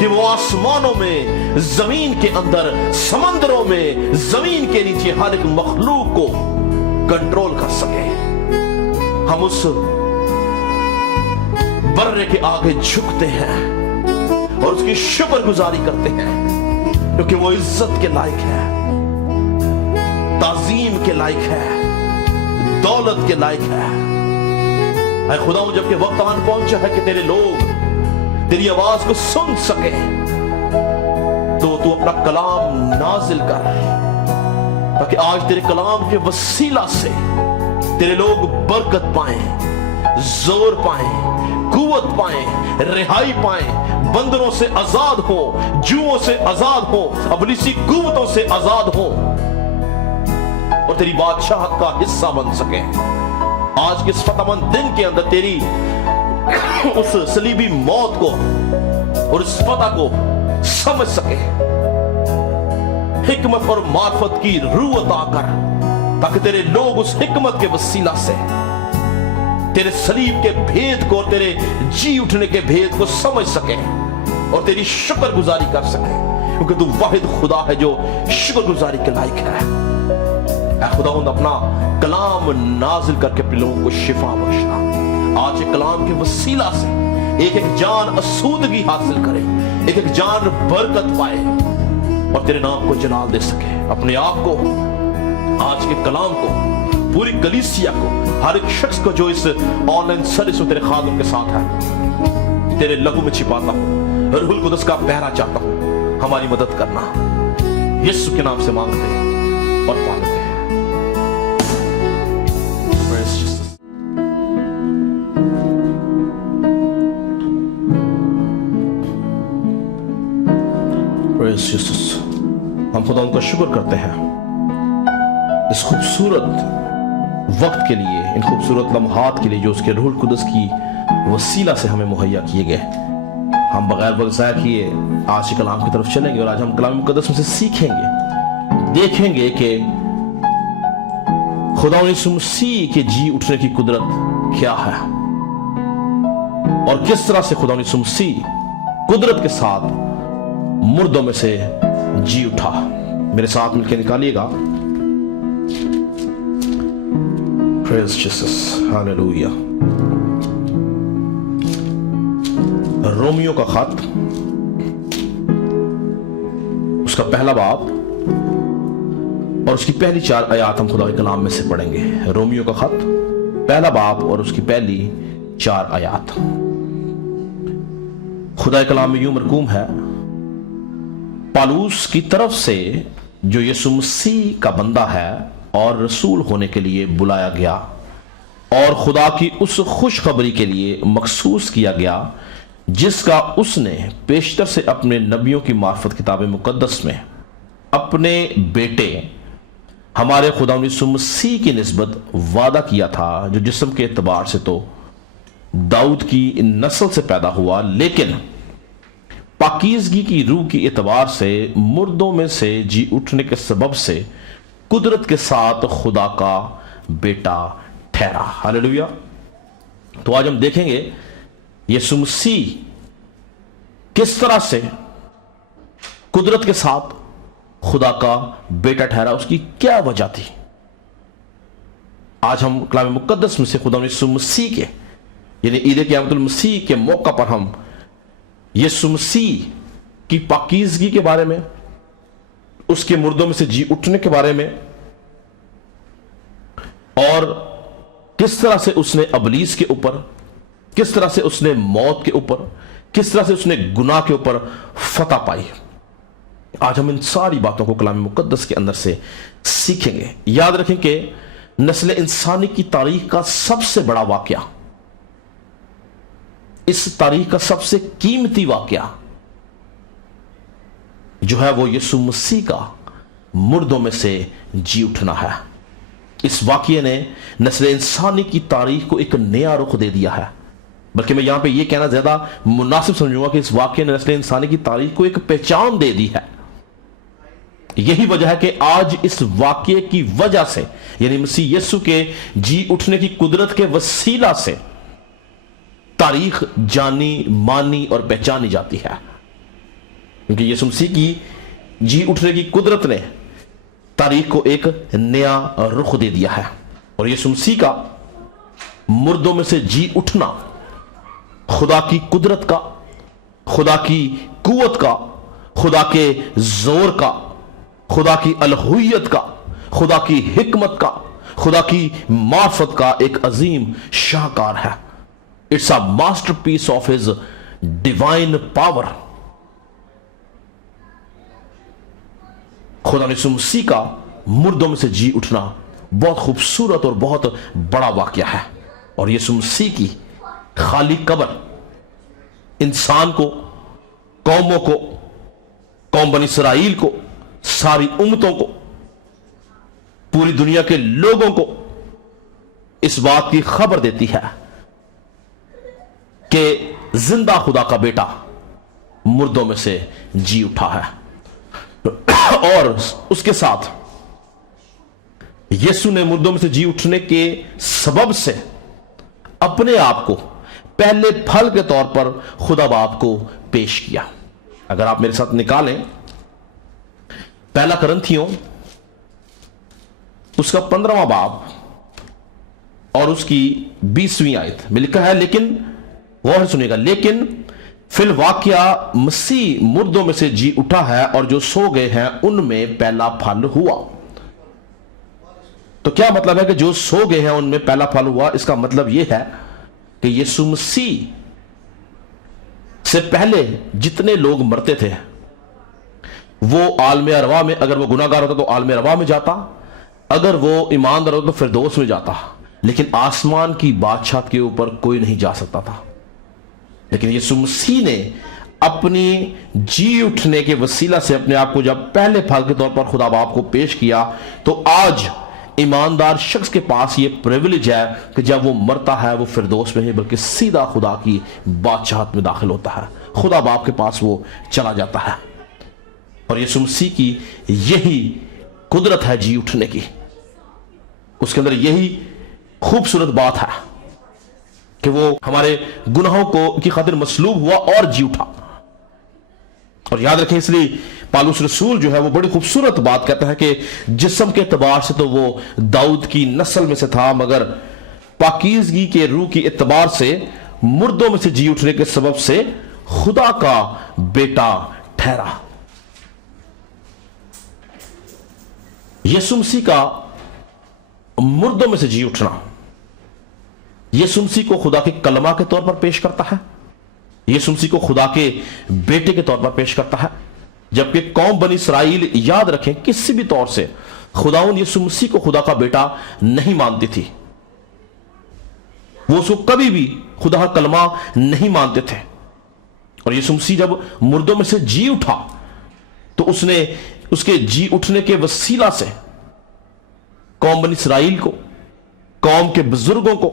कि वो आसमानों में, जमीन के अंदर, समंदरों में, जमीन के नीचे हर एक मखलूक को कंट्रोल कर सके। हम उस बर्रे के आगे झुकते हैं और उसकी शुक्रगुजारी करते हैं, क्योंकि वो इज्जत के लायक है, ताजीम के लायक है, दौलत के लायक है। ऐ खुदा, जबकि वक्त आन पहुंचा है कि तेरे लोग तेरी आवाज को सुन सके, तो तू अपना कलाम नाजिल कर, ताकि आज तेरे कलाम के वसीला से तेरे लोग बरकत पाएं, जोर पाएं, कुव्वत पाएं, रिहाई पाएं, बंदरों से आजाद हो, जुओं से आजाद हो, अबलीसी कुव्वतों से आजाद हो और तेरी बादशाहत का हिस्सा बन सके। आज के इस फतहमंद दिन के अंदर तेरी उस सलीबी मौत को और इस फतह को समझ सके, हिकमत और मार्फत की रूह अता कर, ताकि तेरे लोग उस हिकमत के वसीला से तेरे सलीब के भेद को और तेरे जी उठने के भेद को समझ सके और तेरी शुक्रगुजारी कर सके, क्योंकि तू वाहिद खुदा है जो शुक्रगुजारी के लायक है। ऐ खुदावंद, अपना कलाम नाजिल करके अपने लोगों को शिफा बख्शना। आज के कलाम के वसीला से एक एक जान असूदगी हासिल करे, एक एक जान बरकत पाए और तेरे नाम को जलाल दे सके। अपने आप को, आज के कलाम को, पूरी कलीसिया को, हर एक शख्स को जो इस ऑनलाइन सर्विस में तेरे खादम के साथ है, तेरे लहू में छिपाता हूं, रूहुल कुदस का पहरा चाहता हूं। हमारी मदद करना, यीशु के नाम से मांगते और पालते हैं। हम खुदा उनका शुक्र करते हैं इस खूबसूरत वक्त के लिए, इन खूबसूरत लम्हात के लिए जो उसके रूहुल कुदस की वसीला से हमें मुहैया किए गए। हम बगैर वक्त ज़ाया किए आज के कलाम की तरफ चलेंगे और आज हम कलाम मुक़द्दस में से सीखेंगे, देखेंगे कि खुदा यीशु मसीह के जी उठने की कुदरत क्या है और किस तरह से खुदा यीशु मसीह कुदरत के साथ मुर्दों में से जी उठा। मेरे साथ मिलकर निकालिएगा Praise Jesus, Hallelujah। रोमियो का खत, उसका पहला बाब और उसकी पहली 4 आयत हम खुदा के कलाम में से पढ़ेंगे। रोमियो का खत, पहला बाब और उसकी पहली 4 आयत। खुदा के कलाम में यूं मरकूम है, पालूस की तरफ से जो यीशु मसीह का बंदा है और रसूल होने के लिए बुलाया गया और खुदा की उस खुशखबरी के लिए मखसूस किया गया जिसका उसने पेशतर से अपने नबियों की मार्फत किताब मुकद्दस में अपने बेटे हमारे खुदा यीशु मसीह की निस्बत वादा किया था, जो जिस्म के एतबार से तो दाऊद की नस्ल से पैदा हुआ, लेकिन पाकीज़गी की रूह की एतबार से मुर्दों में से जी उठने के सबब से कुदरत के साथ खुदा का बेटा ठहरा। हालेलुया। तो आज हम देखेंगे यीशु मसीह किस तरह से कुदरत के साथ खुदा का बेटा ठहरा, उसकी क्या वजह थी। आज हम कलाम मुकद्दस में से खुदा यीशु मसीह के यानी ईद क़यामतुल मसीह के मौका पर हम यीशु मसीह की पाकीज़गी के बारे में, उसके मुर्दों में से जी उठने के बारे में, और किस तरह से उसने अबलीस के ऊपर, किस तरह से उसने मौत के ऊपर, किस तरह से उसने गुनाह के ऊपर फतह पाई। आज हम इन सारी बातों को कलाम मुकद्दस के अंदर से सीखेंगे। याद रखें कि नस्ल इंसानी की तारीख का सबसे बड़ा वाकया, इस तारीख का सबसे कीमती वाकया जो है वो यीशु मसीह का मुर्दों में से जी उठना है। इस वाकये ने नस्ल इंसानी की तारीख को एक नया रुख दे दिया है। बल्कि मैं यहां पे ये कहना ज्यादा मुनासिब समझूंगा कि इस वाकये ने नस्ल इंसानी की तारीख को एक पहचान दे दी है। यही वजह है कि आज इस वाकये की वजह से यानी मसीह यीशु के जी उठने की कुदरत के वसीला से तारीख जानी, मानी और पहचानी जाती है। क्योंकि यीशु मसीह की जी उठने की कुदरत ने तारीख को एक नया रुख दे दिया है। और यीशु मसीह का मुर्दों में से जी उठना खुदा की कुदरत का, खुदा की कुव्वत का, खुदा के जोर का, खुदा की अलहुयत का, खुदा की हिकमत का, खुदा की मार्फत का एक अजीम शाहकार है। It's a masterpiece of his divine power. खुदा यीशु मसीह का मुर्दों में से जी उठना बहुत खूबसूरत और बहुत बड़ा वाकया है। और यीशु मसीह की खाली कब्र इंसान को, कौमों को, कौम बनी इसराइल को, सारी उम्मतों को, पूरी दुनिया के लोगों को इस बात की खबर देती है कि जिंदा खुदा का बेटा मुर्दों में से जी उठा है। और उसके साथ यीशु ने मुर्दों में से जी उठने के सबब से अपने आप को पहले फल के तौर पर खुदा बाप को पेश किया। अगर आप मेरे साथ निकालें पहला करंथियों उसका 15वां बाब और उसकी 20वीं आयत में लिखा है, लेकिन गौर से सुनिएगा, लेकिन फिल वाकया मसीह मुर्दों में से जी उठा है और जो सो गए हैं उनमें पहला फल हुआ। तो क्या मतलब है कि जो सो गए हैं उनमें पहला फल हुआ? इसका मतलब यह है कि यीशु मसीह से पहले जितने लोग मरते थे वो आलम अरवा में, अगर वो गुनाहगार होता तो आलम अरवा में जाता, अगर वो ईमानदार होता तो फिरदौस में जाता, लेकिन आसमान की बादशाह के ऊपर कोई नहीं जा सकता था। लेकिन यीशु मसीह ने अपनी जी उठने के वसीला से अपने आप को जब पहले फल के तौर पर खुदा बाप को पेश किया, तो आज ईमानदार शख्स के पास यह प्रिविलेज है कि जब वो मरता है वो फिरदौस में नहीं बल्कि सीधा खुदा की बादशाहत में दाखिल होता है, खुदा बाप के पास वो चला जाता है। और यीशु मसीह की यही कुदरत है जी उठने की, उसके अंदर यही खूबसूरत बात है कि वो हमारे गुनाहों को की खातिर मसलूब हुआ और जी उठा। और याद रखें, इसलिए पालूस रसूल जो है वो बड़ी खूबसूरत बात कहता है कि जिस्म के एतबार से तो वो दाऊद की नस्ल में से था, मगर पाकीज़गी के रूह की एतबार से मुर्दों में से जी उठने के सबब से खुदा का बेटा ठहरा। यीशु मसीह का मुर्दों में से जी उठना यीशु मसीह को खुदा के कलमा के तौर पर पेश करता है, यीशु मसीह को खुदा के बेटे के तौर पर पेश करता है। जबकि कौम बनी इसराइल, याद रखें, किसी भी तौर से खुदाउन यीशु मसीह को खुदा का बेटा नहीं मानती थी, वो उसको कभी भी खुदा का कलमा नहीं मानते थे। और यीशु मसीह जब मुर्दों में से जी उठा तो उसने उसके जी उठने के वसीला से कौम बनी इसराइल को, कौम के बुजुर्गों को,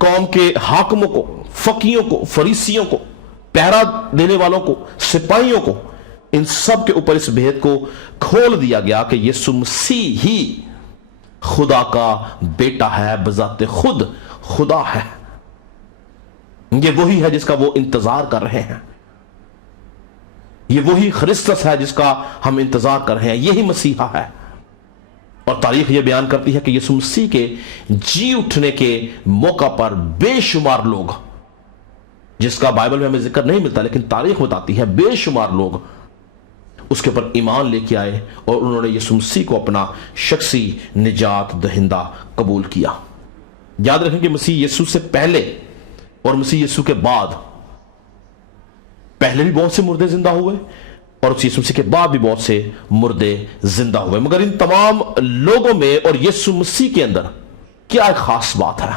कौम के हाकिमों को, फकीयों को, फरीसियों को, पहरा देने वालों को, सिपाहियों को, इन सब के ऊपर इस भेद को खोल दिया गया कि यीशु मसीह ही खुदा का बेटा है, बजाते खुद खुदा है। یہ وہی ہے جس کا وہ انتظار کر رہے ہیں، یہ وہی خرسطس ہے جس کا ہم انتظار کر رہے ہیں، یہی مسیحا ہے۔ اور تاریخ یہ بیان کرتی ہے کہ یسوع مسیح کے جی اٹھنے کے موقع پر بے شمار لوگ، جس کا بائبل میں ہمیں ذکر نہیں ملتا لیکن تاریخ بتاتی ہے، بے شمار لوگ اس کے اوپر ایمان لے کے آئے اور انہوں نے یسوع مسیح کو اپنا شخصی نجات دہندہ قبول کیا۔ یاد رکھیں کہ مسیح یسوع سے پہلے اور مسیح یسوع کے بعد، پہلے بھی بہت سے مردے زندہ ہوئے اور اس یسوع مسیح کے بعد بھی بہت سے مردے زندہ ہوئے، مگر ان تمام لوگوں میں اور یسوع مسیح کے اندر کیا ایک خاص بات ہے؟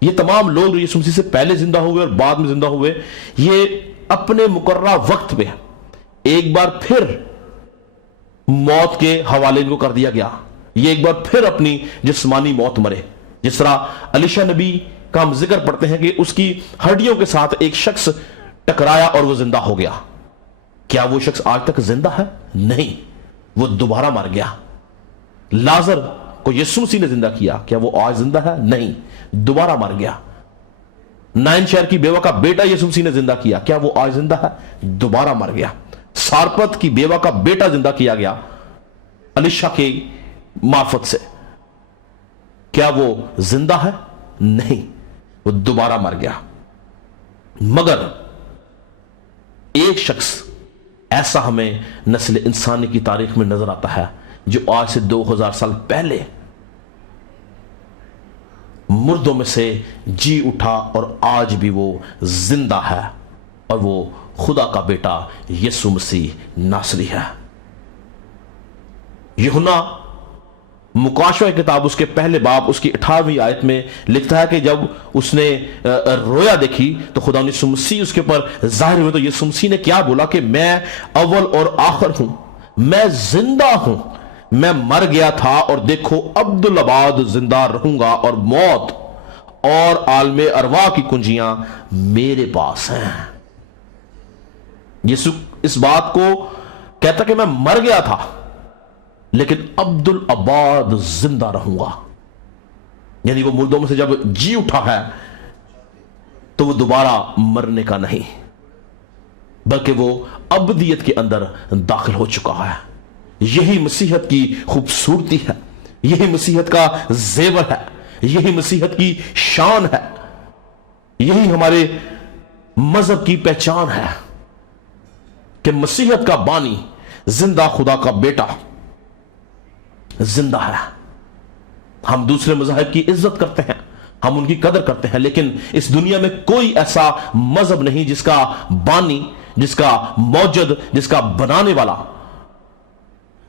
یہ تمام لوگ جو یسوع مسیح سے پہلے زندہ ہوئے اور بعد میں زندہ ہوئے، یہ اپنے مقررہ وقت پہ ایک بار پھر موت کے حوالے کو کر دیا گیا، یہ ایک بار پھر اپنی جسمانی موت مرے۔ جس طرح الیشع نبی کا ہم ذکر پڑھتے ہیں کہ اس کی ہڈیوں کے ساتھ ایک شخص ٹکرایا اور وہ زندہ ہو گیا۔ کیا وہ شخص آج تک زندہ ہے؟ نہیں، وہ دوبارہ مر گیا۔ لازر کو یسوع مسیح نے زندہ کیا، کیا وہ آج زندہ ہے؟ نہیں، دوبارہ مر گیا۔ نائن شہر کی بیوہ کا بیٹا یسوع مسیح نے زندہ کیا، کیا وہ آج زندہ ہے؟ دوبارہ مر گیا۔ سارپت کی بیوہ کا بیٹا زندہ کیا گیا الیشع کے معرفت سے، کیا وہ زندہ ہے؟ نہیں، وہ دوبارہ مر گیا۔ مگر ایک شخص ایسا ہمیں نسل انسانی کی تاریخ میں نظر آتا ہے جو آج سے 2000 سال پہلے مردوں میں سے جی اٹھا اور آج بھی وہ زندہ ہے، اور وہ خدا کا بیٹا یسوع مسیح ناصری ہے۔ یوحنا مکاشفہ کتاب اس کے پہلے باب اس کی 18ویں آیت میں لکھتا ہے کہ جب اس نے رویا دیکھی تو خدا یسوع مسیح اس کے اوپر ظاہر ہوئے، تو یسوع مسیح نے کیا بولا کہ میں اول اور آخر ہوں، میں زندہ ہوں، میں مر گیا تھا اور دیکھو عبدالآباد زندہ رہوں گا، اور موت اور عالم ارواح کی کنجیاں میرے پاس ہیں۔ یسوع اس بات کو کہتا کہ میں مر گیا تھا لیکن عبدالآباد زندہ رہوں گا، یعنی وہ مردوں میں سے جب جی اٹھا ہے تو وہ دوبارہ مرنے کا نہیں بلکہ وہ ابدیت کے اندر داخل ہو چکا ہے۔ یہی مسیحیت کی خوبصورتی ہے، یہی مسیحیت کا زیور ہے، یہی مسیحیت کی شان ہے، یہی ہمارے مذہب کی پہچان ہے کہ مسیحیت کا بانی زندہ خدا کا بیٹا زندہ ہے۔ ہم دوسرے مذاہب کی عزت کرتے ہیں، ہم ان کی قدر کرتے ہیں، لیکن اس دنیا میں کوئی ایسا مذہب نہیں جس کا بانی، جس کا موجد، جس کا بنانے والا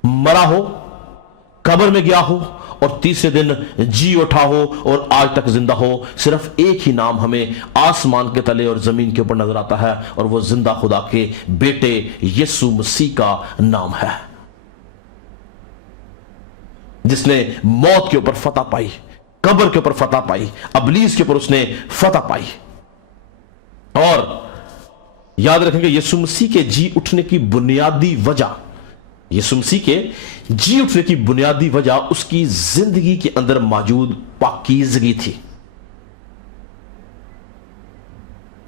مرا ہو، قبر میں گیا ہو اور تیسرے دن جی اٹھا ہو اور آج تک زندہ ہو۔ صرف ایک ہی نام ہمیں آسمان کے تلے اور زمین کے اوپر نظر آتا ہے، اور وہ زندہ خدا کے بیٹے یسوع مسیح کا نام ہے، جس نے موت کے اوپر فتح پائی، قبر کے اوپر فتح پائی، ابلیس کے اوپر اس نے فتح پائی۔ اور یاد رکھیں کہ یسوع مسیح کے جی اٹھنے کی بنیادی وجہ، یسوع مسیح کے جی اٹھنے کی بنیادی وجہ اس کی زندگی کے اندر موجود پاکیزگی تھی۔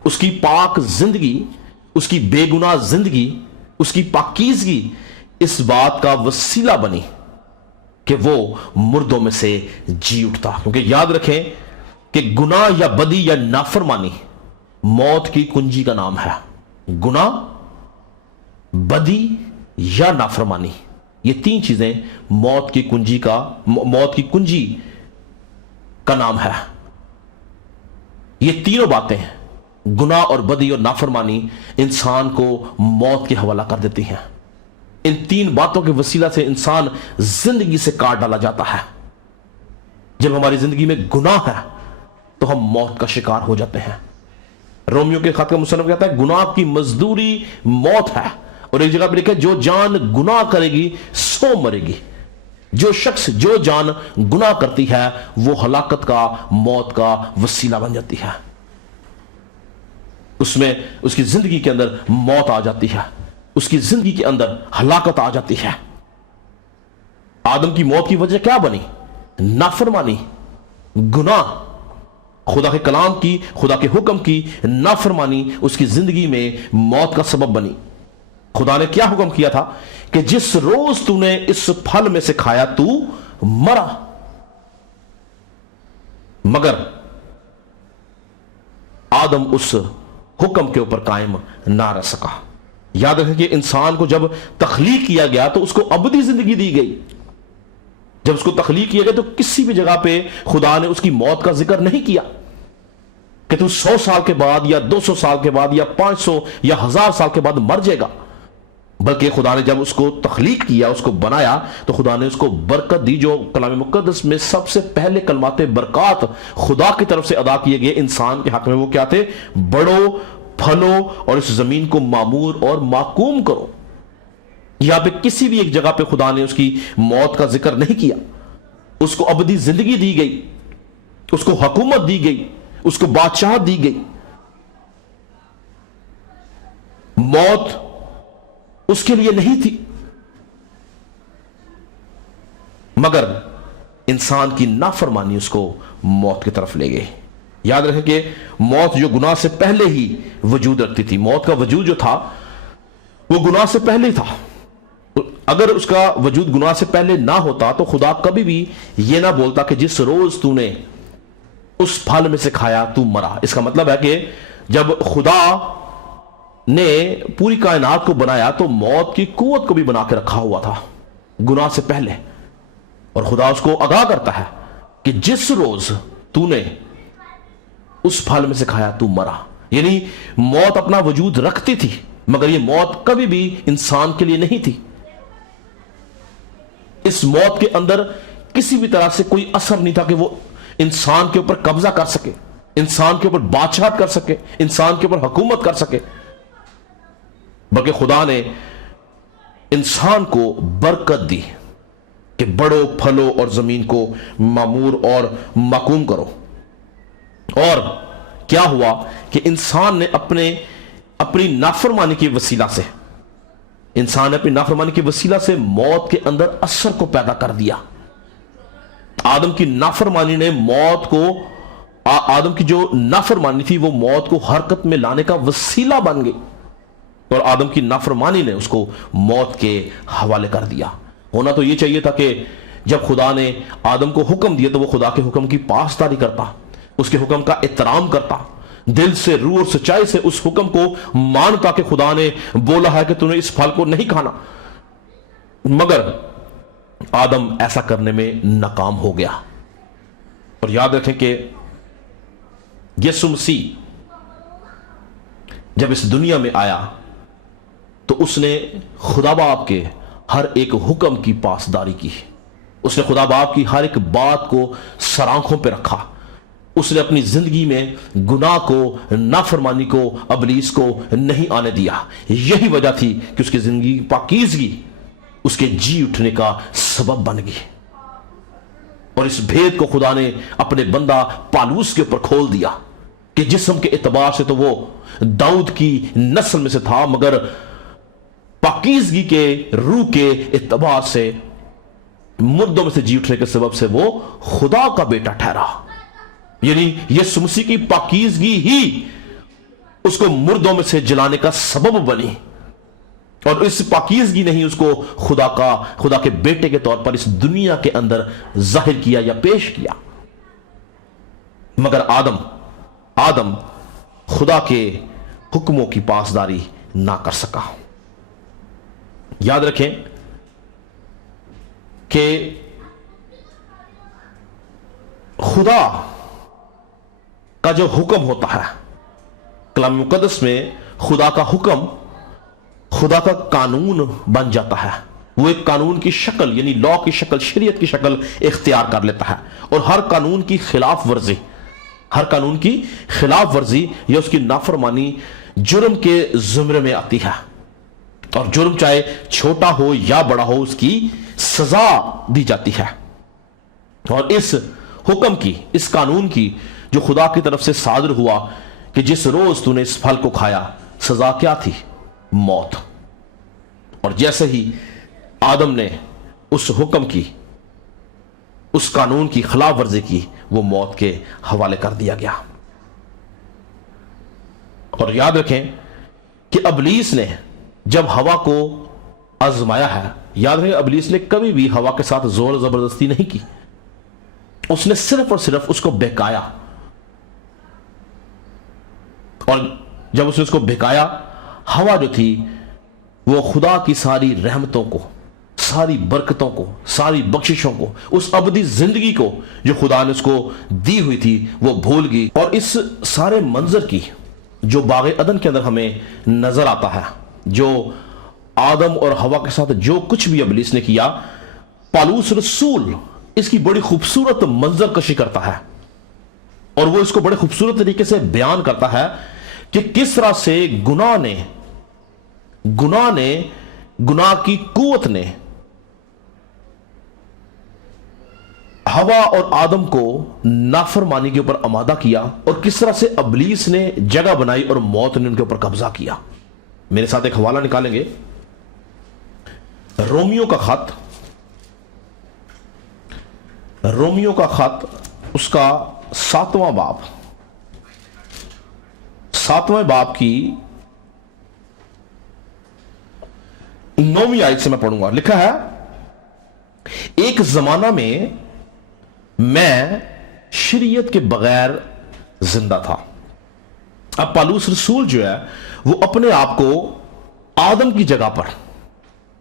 اس کی پاک زندگی، اس کی بے گناہ زندگی، اس کی پاکیزگی اس بات کا وسیلہ بنی کہ وہ مردوں میں سے جی اٹھتا۔ کیونکہ یاد رکھیں کہ گناہ یا بدی یا نافرمانی موت کی کنجی کا نام ہے۔ گناہ، بدی یا نافرمانی، یہ تین چیزیں موت کی کنجی کا نام ہے۔ یہ تینوں باتیں، گناہ اور بدی اور نافرمانی، انسان کو موت کے حوالہ کر دیتی ہیں۔ ان تین باتوں کے وسیلہ سے انسان زندگی سے کاٹ ڈالا جاتا ہے۔ جب ہماری زندگی میں گناہ ہے تو ہم موت کا شکار ہو جاتے ہیں۔ رومیو کے خط کا مصنف کہتا ہے گناہ کی مزدوری موت ہے، اور ایک جگہ پہ لکھا ہے جو جان گناہ کرے گی سو مرے گی۔ جو شخص جو جان گناہ کرتی ہے وہ ہلاکت کا، موت کا وسیلہ بن جاتی ہے۔ اس میں اس کی زندگی کے اندر موت آ جاتی ہے، اس کی زندگی کے اندر ہلاکت آ جاتی ہے۔ آدم کی موت کی وجہ کیا بنی؟ نافرمانی، گناہ۔ خدا کے کلام کی، خدا کے حکم کی نافرمانی اس کی زندگی میں موت کا سبب بنی۔ خدا نے کیا حکم کیا تھا کہ جس روز تو نے اس پھل میں سے کھایا تو مرا، مگر آدم اس حکم کے اوپر قائم نہ رہ سکا۔ یاد رکھیں کہ انسان کو جب تخلیق کیا گیا تو اس کو ابدی زندگی دی گئی۔ جب اس کو تخلیق کیا گیا تو کسی بھی جگہ پہ خدا نے اس کی موت کا ذکر نہیں کیا کہ تو 100 سال کے بعد یا 200 سال کے بعد یا 500 یا 1000 سال کے بعد مر جائے گا، بلکہ خدا نے جب اس کو تخلیق کیا، اس کو بنایا، تو خدا نے اس کو برکت دی۔ جو کلام مقدس میں سب سے پہلے کلمات برکات خدا کی طرف سے ادا کیے گئے انسان کے حق میں، وہ کیا تھے؟ بڑھو، پھلو اور اس زمین کو معمور اور محکوم کرو۔ یہاں پہ کسی بھی ایک جگہ پہ خدا نے اس کی موت کا ذکر نہیں کیا۔ اس کو ابدی زندگی دی گئی، اس کو حکومت دی گئی، اس کو بادشاہت دی گئی۔ موت اس کے لیے نہیں تھی، مگر انسان کی نافرمانی اس کو موت کی طرف لے گئی۔ یاد رکھیں کہ موت جو گناہ سے پہلے ہی وجود رکھتی تھی، موت کا وجود جو تھا وہ گناہ سے پہلے ہی تھا۔ اگر اس کا وجود گناہ سے پہلے نہ ہوتا تو خدا کبھی بھی یہ نہ بولتا کہ جس روز تو نے اس پھل میں سے کھایا تو مرا۔ اس کا مطلب ہے کہ جب خدا نے پوری کائنات کو بنایا تو موت کی قوت کو بھی بنا کے رکھا ہوا تھا گناہ سے پہلے، اور خدا اس کو آگاہ کرتا ہے کہ جس روز تو نے اس پھل میں سے کھایا تو مرا۔ یعنی موت اپنا وجود رکھتی تھی، مگر یہ موت کبھی بھی انسان کے لیے نہیں تھی۔ اس موت کے اندر کسی بھی طرح سے کوئی اثر نہیں تھا کہ وہ انسان کے اوپر قبضہ کر سکے، انسان کے اوپر بادشاہت کر سکے، انسان کے اوپر حکومت کر سکے، بلکہ خدا نے انسان کو برکت دی کہ بڑھو، پھلو اور زمین کو معمور اور محکوم کرو۔ اور کیا ہوا کہ انسان نے اپنی نافرمانی کے وسیلہ سے، انسان نے اپنی نافرمانی کے وسیلہ سے موت کے اندر اثر کو پیدا کر دیا۔ آدم کی نافرمانی نے موت کو، آدم کی جو نافرمانی تھی وہ موت کو حرکت میں لانے کا وسیلہ بن گئی، اور آدم کی نافرمانی نے اس کو موت کے حوالے کر دیا۔ ہونا تو یہ چاہیے تھا کہ جب خدا نے آدم کو حکم دیا تو وہ خدا کے حکم کی پاسداری کرتا، اس کے حکم کا احترام کرتا، دل سے، روح اور سچائی سے اس حکم کو مانتا کہ خدا نے بولا ہے کہ تم نے اس پھل کو نہیں کھانا۔ مگر آدم ایسا کرنے میں ناکام ہو گیا۔ اور یاد رکھیں کہ یسوع مسیح جب اس دنیا میں آیا تو اس نے خدا باپ کے ہر ایک حکم کی پاسداری کی۔ اس نے خدا باپ کی ہر ایک بات کو سر آنکھوں پہ رکھا۔ اس نے اپنی زندگی میں گناہ کو، نافرمانی کو، ابلیس کو نہیں آنے دیا۔ یہی وجہ تھی کہ اس کی زندگی کی پاکیزگی اس کے جی اٹھنے کا سبب بن گئی، اور اس بھید کو خدا نے اپنے بندہ پالوس کے اوپر کھول دیا کہ جسم کے اعتبار سے تو وہ داؤد کی نسل میں سے تھا، مگر پاکیزگی کے روح کے اعتبار سے، مردوں میں سے جی اٹھنے کے سبب سے وہ خدا کا بیٹا ٹھہرا۔ یعنی یسوع مسیح کی پاکیزگی ہی اس کو مردوں میں سے جلانے کا سبب بنی، اور اس پاکیزگی نے ہی اس کو خدا کے بیٹے کے طور پر اس دنیا کے اندر ظاہر کیا یا پیش کیا۔ مگر آدم خدا کے حکموں کی پاسداری نہ کر سکا۔ یاد رکھیں کہ خدا کا جو حکم ہوتا ہے، کلام مقدس میں خدا کا حکم خدا کا قانون بن جاتا ہے۔ وہ ایک قانون کی شکل، یعنی لا کی شکل، شریعت کی شکل اختیار کر لیتا ہے، اور ہر قانون کی خلاف ورزی یا اس کی نافرمانی جرم کے زمرے میں آتی ہے، اور جرم چاہے چھوٹا ہو یا بڑا ہو اس کی سزا دی جاتی ہے۔ اور اس حکم کی، اس قانون کی جو خدا کی طرف سے صادر ہوا کہ جس روز تو نے اس پھل کو کھایا، سزا کیا تھی؟ موت۔ اور جیسے ہی آدم نے اس حکم کی اس قانون کی خلاف ورزی کی، وہ موت کے حوالے کر دیا گیا۔ اور یاد رکھیں کہ ابلیس نے جب ہوا کو آزمایا ہے، یاد رکھیں ابلیس نے کبھی بھی ہوا کے ساتھ زور زبردستی نہیں کی، اس نے صرف اور صرف اس کو بہکایا، اور جب اس نے اس کو بہکایا، ہوا جو تھی وہ خدا کی ساری رحمتوں کو، ساری برکتوں کو، ساری بخششوں کو، اس ابدی زندگی کو جو خدا نے اس کو دی ہوئی تھی وہ بھول گئی، اور اس سارے منظر کی جو باغ عدن کے اندر ہمیں نظر آتا ہے، جو آدم اور ہوا کے ساتھ جو کچھ بھی ابلیس نے کیا، پالوس رسول اس کی بڑی خوبصورت منظر کشی کرتا ہے، اور وہ اس کو بڑے خوبصورت طریقے سے بیان کرتا ہے کہ کس طرح سے گناہ کی قوت نے ہوا اور آدم کو نافرمانی کے اوپر آمادہ کیا، اور کس طرح سے ابلیس نے جگہ بنائی اور موت نے ان کے اوپر قبضہ کیا۔ میرے ساتھ ایک حوالہ نکالیں گے، رومیو کا خط اس کا 7واں باب کی 9ویں آیت سے میں پڑھوں گا۔ لکھا ہے، ایک زمانہ میں میں شریعت کے بغیر زندہ تھا۔ اب پالوس رسول جو ہے وہ اپنے آپ کو آدم کی جگہ پر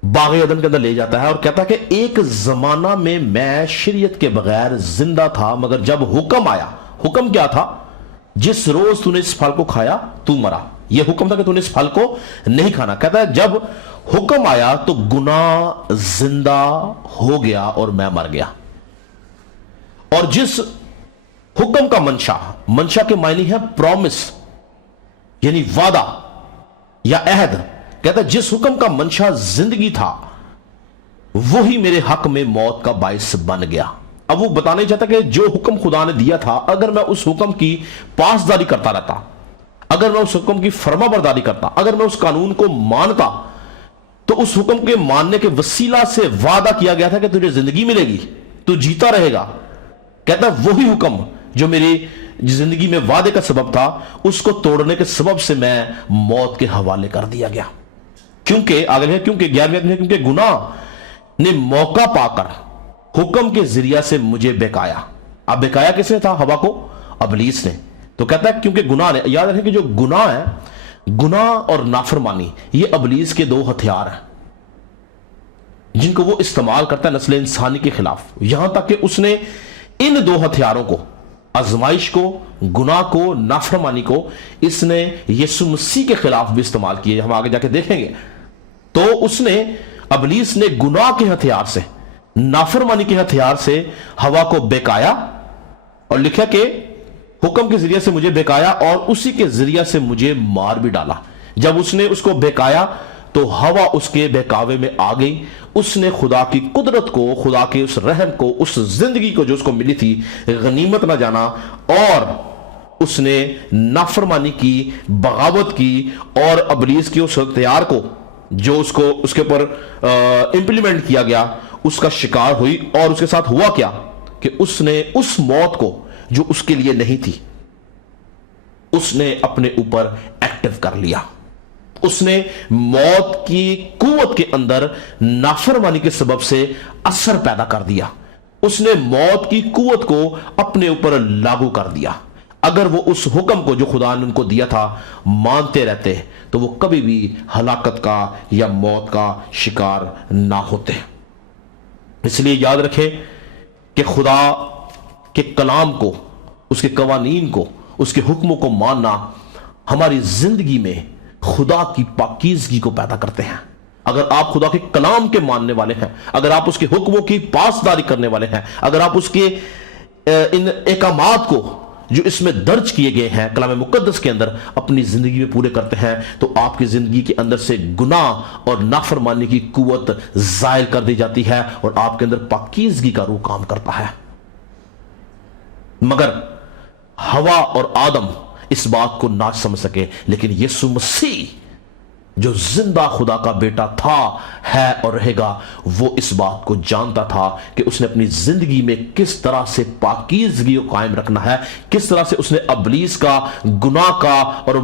باغ عدن کے اندر لے جاتا ہے اور کہتا ہے کہ ایک زمانہ میں میں شریعت کے بغیر زندہ تھا، مگر جب حکم آیا، حکم کیا تھا؟ جس روز تو نے اس پھل کو کھایا تو مرا۔ یہ حکم تھا کہ تو نے اس پھل کو نہیں کھانا۔ کہتا ہے جب حکم آیا تو گناہ زندہ ہو گیا اور میں مر گیا۔ اور جس حکم کا منشا کے معنی ہے پرومس، یعنی وعدہ یا عہد، کہتا ہے جس حکم کا منشا زندگی تھا وہی میرے حق میں موت کا باعث بن گیا۔ اب وہ بتانا ہی چاہتا کہ جو حکم خدا نے دیا تھا، اگر میں اس حکم کی پاسداری کرتا رہتا، اگر میں اس حکم کی فرما برداری کرتا، اگر میں اس قانون کو مانتا، تو اس حکم کے ماننے کے وسیلہ سے وعدہ کیا گیا تھا کہ تجھے زندگی ملے گی، تو جیتا رہے گا۔ کہتا ہے وہی حکم جو میری زندگی میں وعدے کا سبب تھا، اس کو توڑنے کے سبب سے میں موت کے حوالے کر دیا گیا۔ کیونکہ آگے ہے، کیونکہ 11ویں میں، کیونکہ گناہ نے موقع پا کر حکم کے ذریعہ سے مجھے بہکایا۔ اب بہکایا کس نے تھا؟ ہوا کو، ابلیس نے۔ تو کہتا ہے کیونکہ گناہ نے، یاد رکھیں کہ جو گناہ ہے، گناہ اور نافرمانی، یہ ابلیس کے 2 ہتھیار ہیں جن کو وہ استعمال کرتا ہے نسل انسانی کے خلاف، یہاں تک کہ اس نے ان 2 ہتھیاروں کو، آزمائش کو، گناہ کو، نافرمانی کو، اس نے یسوع مسیح کے خلاف بھی استعمال کیے۔ ہم آگے جا کے دیکھیں گے۔ تو اس نے، ابلیس نے گناہ کے ہتھیار سے، نافرمانی کے ہتھیار سے ہوا کو بہکایا، اور لکھا کہ حکم کے ذریعے سے مجھے بہکایا اور اسی کے ذریعے سے مجھے مار بھی ڈالا۔ جب اس نے اس کو بہکایا تو ہوا اس کے بہکاوے میں آ گئی، اس نے خدا کی قدرت کو، خدا کے اس رحم کو، اس زندگی کو جو اس کو ملی تھی غنیمت نہ جانا، اور اس نے نافرمانی کی، بغاوت کی، اور ابلیس کی اس اختیار کو جو اس کے اوپر امپلیمنٹ کیا گیا، اس کا شکار ہوئی۔ اور اس کے ساتھ ہوا کیا کہ اس نے اس موت کو جو اس کے لیے نہیں تھی، اس نے اپنے اوپر ایکٹیو کر لیا۔ اس نے موت کی قوت کے اندر نافرمانی کے سبب سے اثر پیدا کر دیا۔ اس نے موت کی قوت کو اپنے اوپر لاگو کر دیا۔ اگر وہ اس حکم کو جو خدا نے ان کو دیا تھا مانتے رہتے تو وہ کبھی بھی ہلاکت کا یا موت کا شکار نہ ہوتے۔ اس لیے یاد رکھیں کہ خدا کے کلام کو، اس کے قوانین کو، اس کے حکموں کو ماننا ہماری زندگی میں خدا کی پاکیزگی کو پیدا کرتے ہیں۔ اگر آپ خدا کے کلام کے ماننے والے ہیں، اگر آپ اس کے حکموں کی پاسداری کرنے والے ہیں، اگر آپ اس کے ان احکامات کو جو اس میں درج کیے گئے ہیں کلام مقدس کے اندر اپنی زندگی میں پورے کرتے ہیں، تو آپ کی زندگی کے اندر سے گناہ اور نافرمانی کی قوت زائل کر دی جاتی ہے اور آپ کے اندر پاکیزگی کا روح کام کرتا ہے۔ مگر ہوا اور آدم اس بات کو نہ سمجھ سکے، لیکن یسوع مسیح جو زندہ خدا کا بیٹا تھا، ہے اور رہے گا، وہ اس بات کو جانتا تھا کہ اس نے اپنی زندگی میں کس طرح سے پاکیزگی کو قائم رکھنا ہے، کس طرح سے اس نے ابلیس کا، گناہ کا اور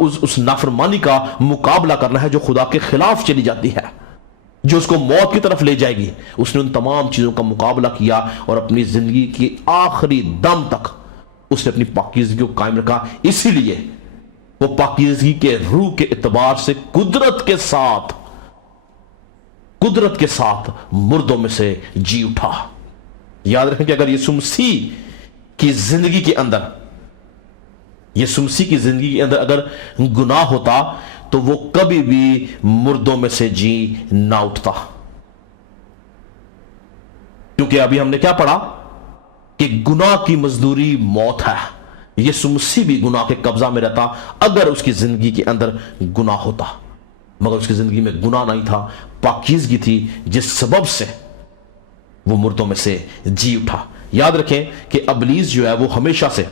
اس نافرمانی کا مقابلہ کرنا ہے جو خدا کے خلاف چلی جاتی ہے، جو اس کو موت کی طرف لے جائے گی۔ اس نے ان تمام چیزوں کا مقابلہ کیا اور اپنی زندگی کی آخری دم تک اس نے اپنی پاکیزگی کو قائم رکھا۔ اسی لیے وہ پاکیزگی کے روح کے اعتبار سے قدرت کے ساتھ مردوں میں سے جی اٹھا۔ یاد رکھیں کہ اگر یسوع مسیح کی زندگی کے اندر اگر گناہ ہوتا تو وہ کبھی بھی مردوں میں سے جی نہ اٹھتا، کیونکہ ابھی ہم نے کیا پڑھا کہ گناہ کی مزدوری موت ہے۔ یسوع مسیح بھی گناہ کے قبضہ میں رہتا اگر اس کی زندگی کے اندر گناہ ہوتا، مگر اس کی زندگی میں گناہ نہیں تھا، پاکیزگی تھی، جس سبب سے وہ مردوں میں سے جی اٹھا۔ یاد رکھیں کہ ابلیس جو ہے وہ ہمیشہ سے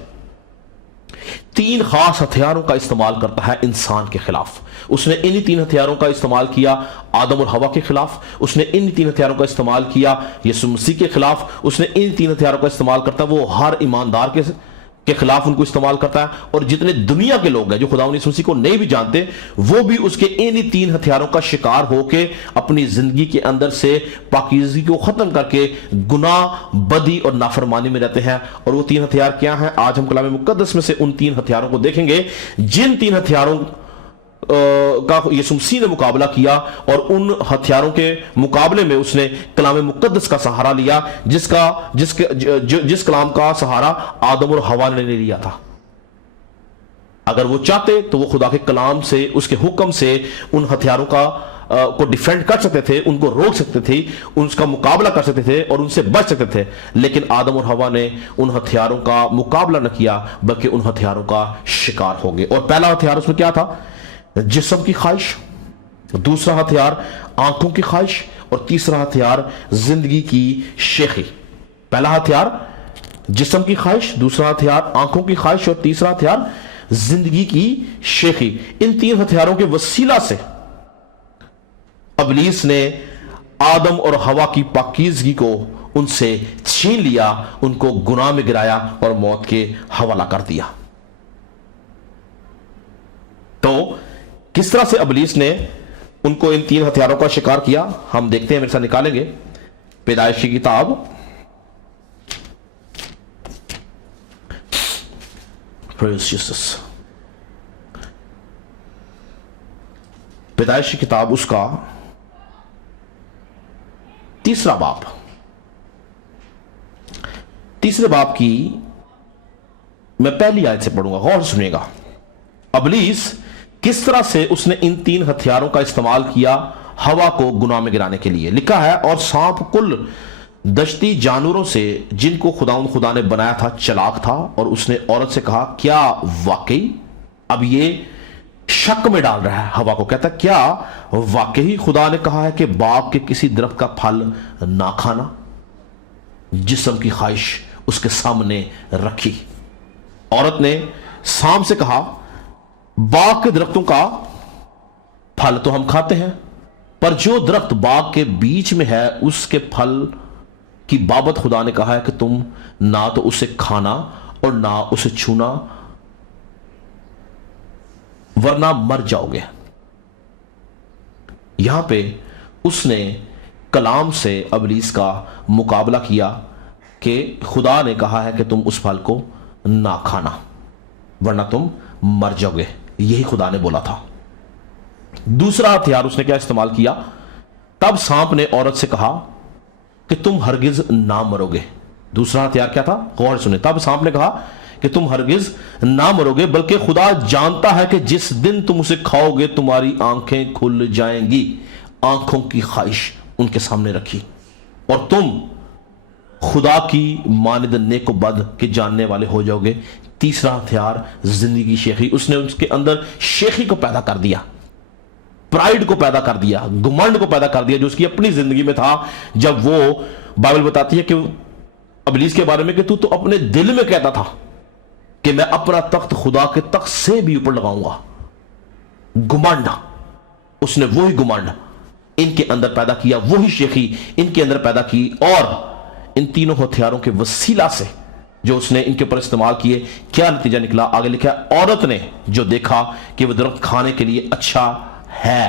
3 خاص ہتھیاروں کا استعمال کرتا ہے انسان کے خلاف۔ اس نے انہی 3 ہتھیاروں کا استعمال کیا آدم اور حوا کے خلاف، اس نے انہی 3 ہتھیاروں کا استعمال کیا یسوع مسیح کے خلاف، اس نے انہی 3 ہتھیاروں کا استعمال کرتا ہے وہ ہر ایماندار کے خلاف ان کو استعمال کرتا ہے، اور جتنے دنیا کے لوگ ہیں جو خدا یسوع مسیح کو نہیں بھی جانتے وہ بھی اس کے انہی 3 ہتھیاروں کا شکار ہو کے اپنی زندگی کے اندر سے پاکیزگی کو ختم کر کے گناہ، بدی اور نافرمانی میں رہتے ہیں۔ اور وہ 3 ہتھیار کیا ہیں؟ آج ہم کلام مقدس میں سے ان 3 ہتھیاروں کو دیکھیں گے، جن 3 ہتھیاروں کا یسوع مسیح نے مقابلہ کیا، اور ان ہتھیاروں کے مقابلے میں اس نے کلام مقدس کا سہارا لیا، جس کلام کا سہارا آدم اور حوا نے لیا تھا۔ اگر وہ چاہتے تو وہ خدا کے کلام سے، اس کے حکم سے ان ہتھیاروں کو ڈیفینڈ کر سکتے تھے، ان کو روک سکتے تھے، ان کا مقابلہ کر سکتے تھے اور ان سے بچ سکتے تھے، لیکن آدم اور حوا نے ان ہتھیاروں کا مقابلہ نہ کیا بلکہ ان ہتھیاروں کا شکار ہو گئے۔ اور پہلا ہتھیار اس میں کیا تھا؟ جسم کی خواہش، دوسرا ہتھیار آنکھوں کی خواہش، اور تیسرا ہتھیار زندگی کی شیخی۔ پہلا ہتھیار جسم کی خواہش، دوسرا ہتھیار آنکھوں کی خواہش، اور تیسرا ہتھیار زندگی کی شیخی۔ ان 3 ہتھیاروں کے وسیلہ سے ابلیس نے آدم اور حوا کی پاکیزگی کو ان سے چھین لیا، ان کو گناہ میں گرایا اور موت کے حوالہ کر دیا۔ تو کس طرح سے ابلیس نے ان کو ان 3 ہتھیاروں کا شکار کیا، ہم دیکھتے ہیں، میرے ساتھ نکالیں گے پیدائش کی کتاب پیدائش کی کتاب اس کا 3 باب، 3 باب کی میں پہلی آیت سے پڑھوں گا، غور سنیے گا۔ ابلیس کس طرح سے اس نے ان 3 ہتھیاروں کا استعمال کیا ہوا کو گناہ میں گرانے کے لیے۔ لکھا ہے، اور سانپ کل دشتی جانوروں سے جن کو خدا نے بنایا تھا چلاک تھا، اور اس نے عورت سے کہا کیا واقعی، اب یہ شک میں ڈال رہا ہے ہوا کو، کہتا ہے کیا واقعی خدا نے کہا ہے کہ باغ کے کسی درخت کا پھل نہ کھانا؟ جسم کی خواہش اس کے سامنے رکھی۔ عورت نے سانپ سے کہا باغ کے درختوں کا پھل تو ہم کھاتے ہیں، پر جو درخت باغ کے بیچ میں ہے اس کے پھل کی بابت خدا نے کہا ہے کہ تم نہ تو اسے کھانا اور نہ اسے چھونا ورنہ مر جاؤ گے۔ یہاں پہ اس نے کلام سے ابلیس کا مقابلہ کیا کہ خدا نے کہا ہے کہ تم اس پھل کو نہ کھانا ورنہ تم مر جاؤ گے، یہی خدا نے بولا تھا۔ دوسرا ہتھیار اس نے کیا استعمال کیا؟ تب سانپ نے عورت سے کہا کہ تم ہرگز نہ مرو گے۔ دوسرا ہتھیار کیا تھا؟ غور سنیں۔ تب سانپ نے کہا کہ تم ہرگز نہ مرو گے، بلکہ خدا جانتا ہے کہ جس دن تم اسے کھاؤ گے تمہاری آنکھیں کھل جائیں گی۔ آنکھوں کی خواہش ان کے سامنے رکھی، اور تم خدا کی مانند نیک و بد کے جاننے والے ہو جاؤ گے۔ تیسرا ہتھیار زندگی کی شیخی، اس نے اس کے اندر شیخی کو پیدا کر دیا، پرائیڈ کو پیدا کر دیا، گمنڈ کو پیدا کر دیا جو اس کی اپنی زندگی میں تھا۔ جب وہ بائبل بتاتی ہے کہ ابلیس کے بارے میں کہ تو اپنے دل میں کہتا تھا کہ میں اپنا تخت خدا کے تخت سے بھی اوپر لگاؤں گا۔ گمنڈ، اس نے وہی گمانڈ ان کے اندر پیدا کیا, وہی شیخی ان کے اندر پیدا کی, اور ان تینوں ہتھیاروں کے وسیلہ سے جو اس نے ان کے اوپر استعمال کیے, کیا نتیجہ نکلا؟ آگے لکھا ہے, عورت نے جو دیکھا کہ وہ درخت کھانے کے لیے اچھا ہے,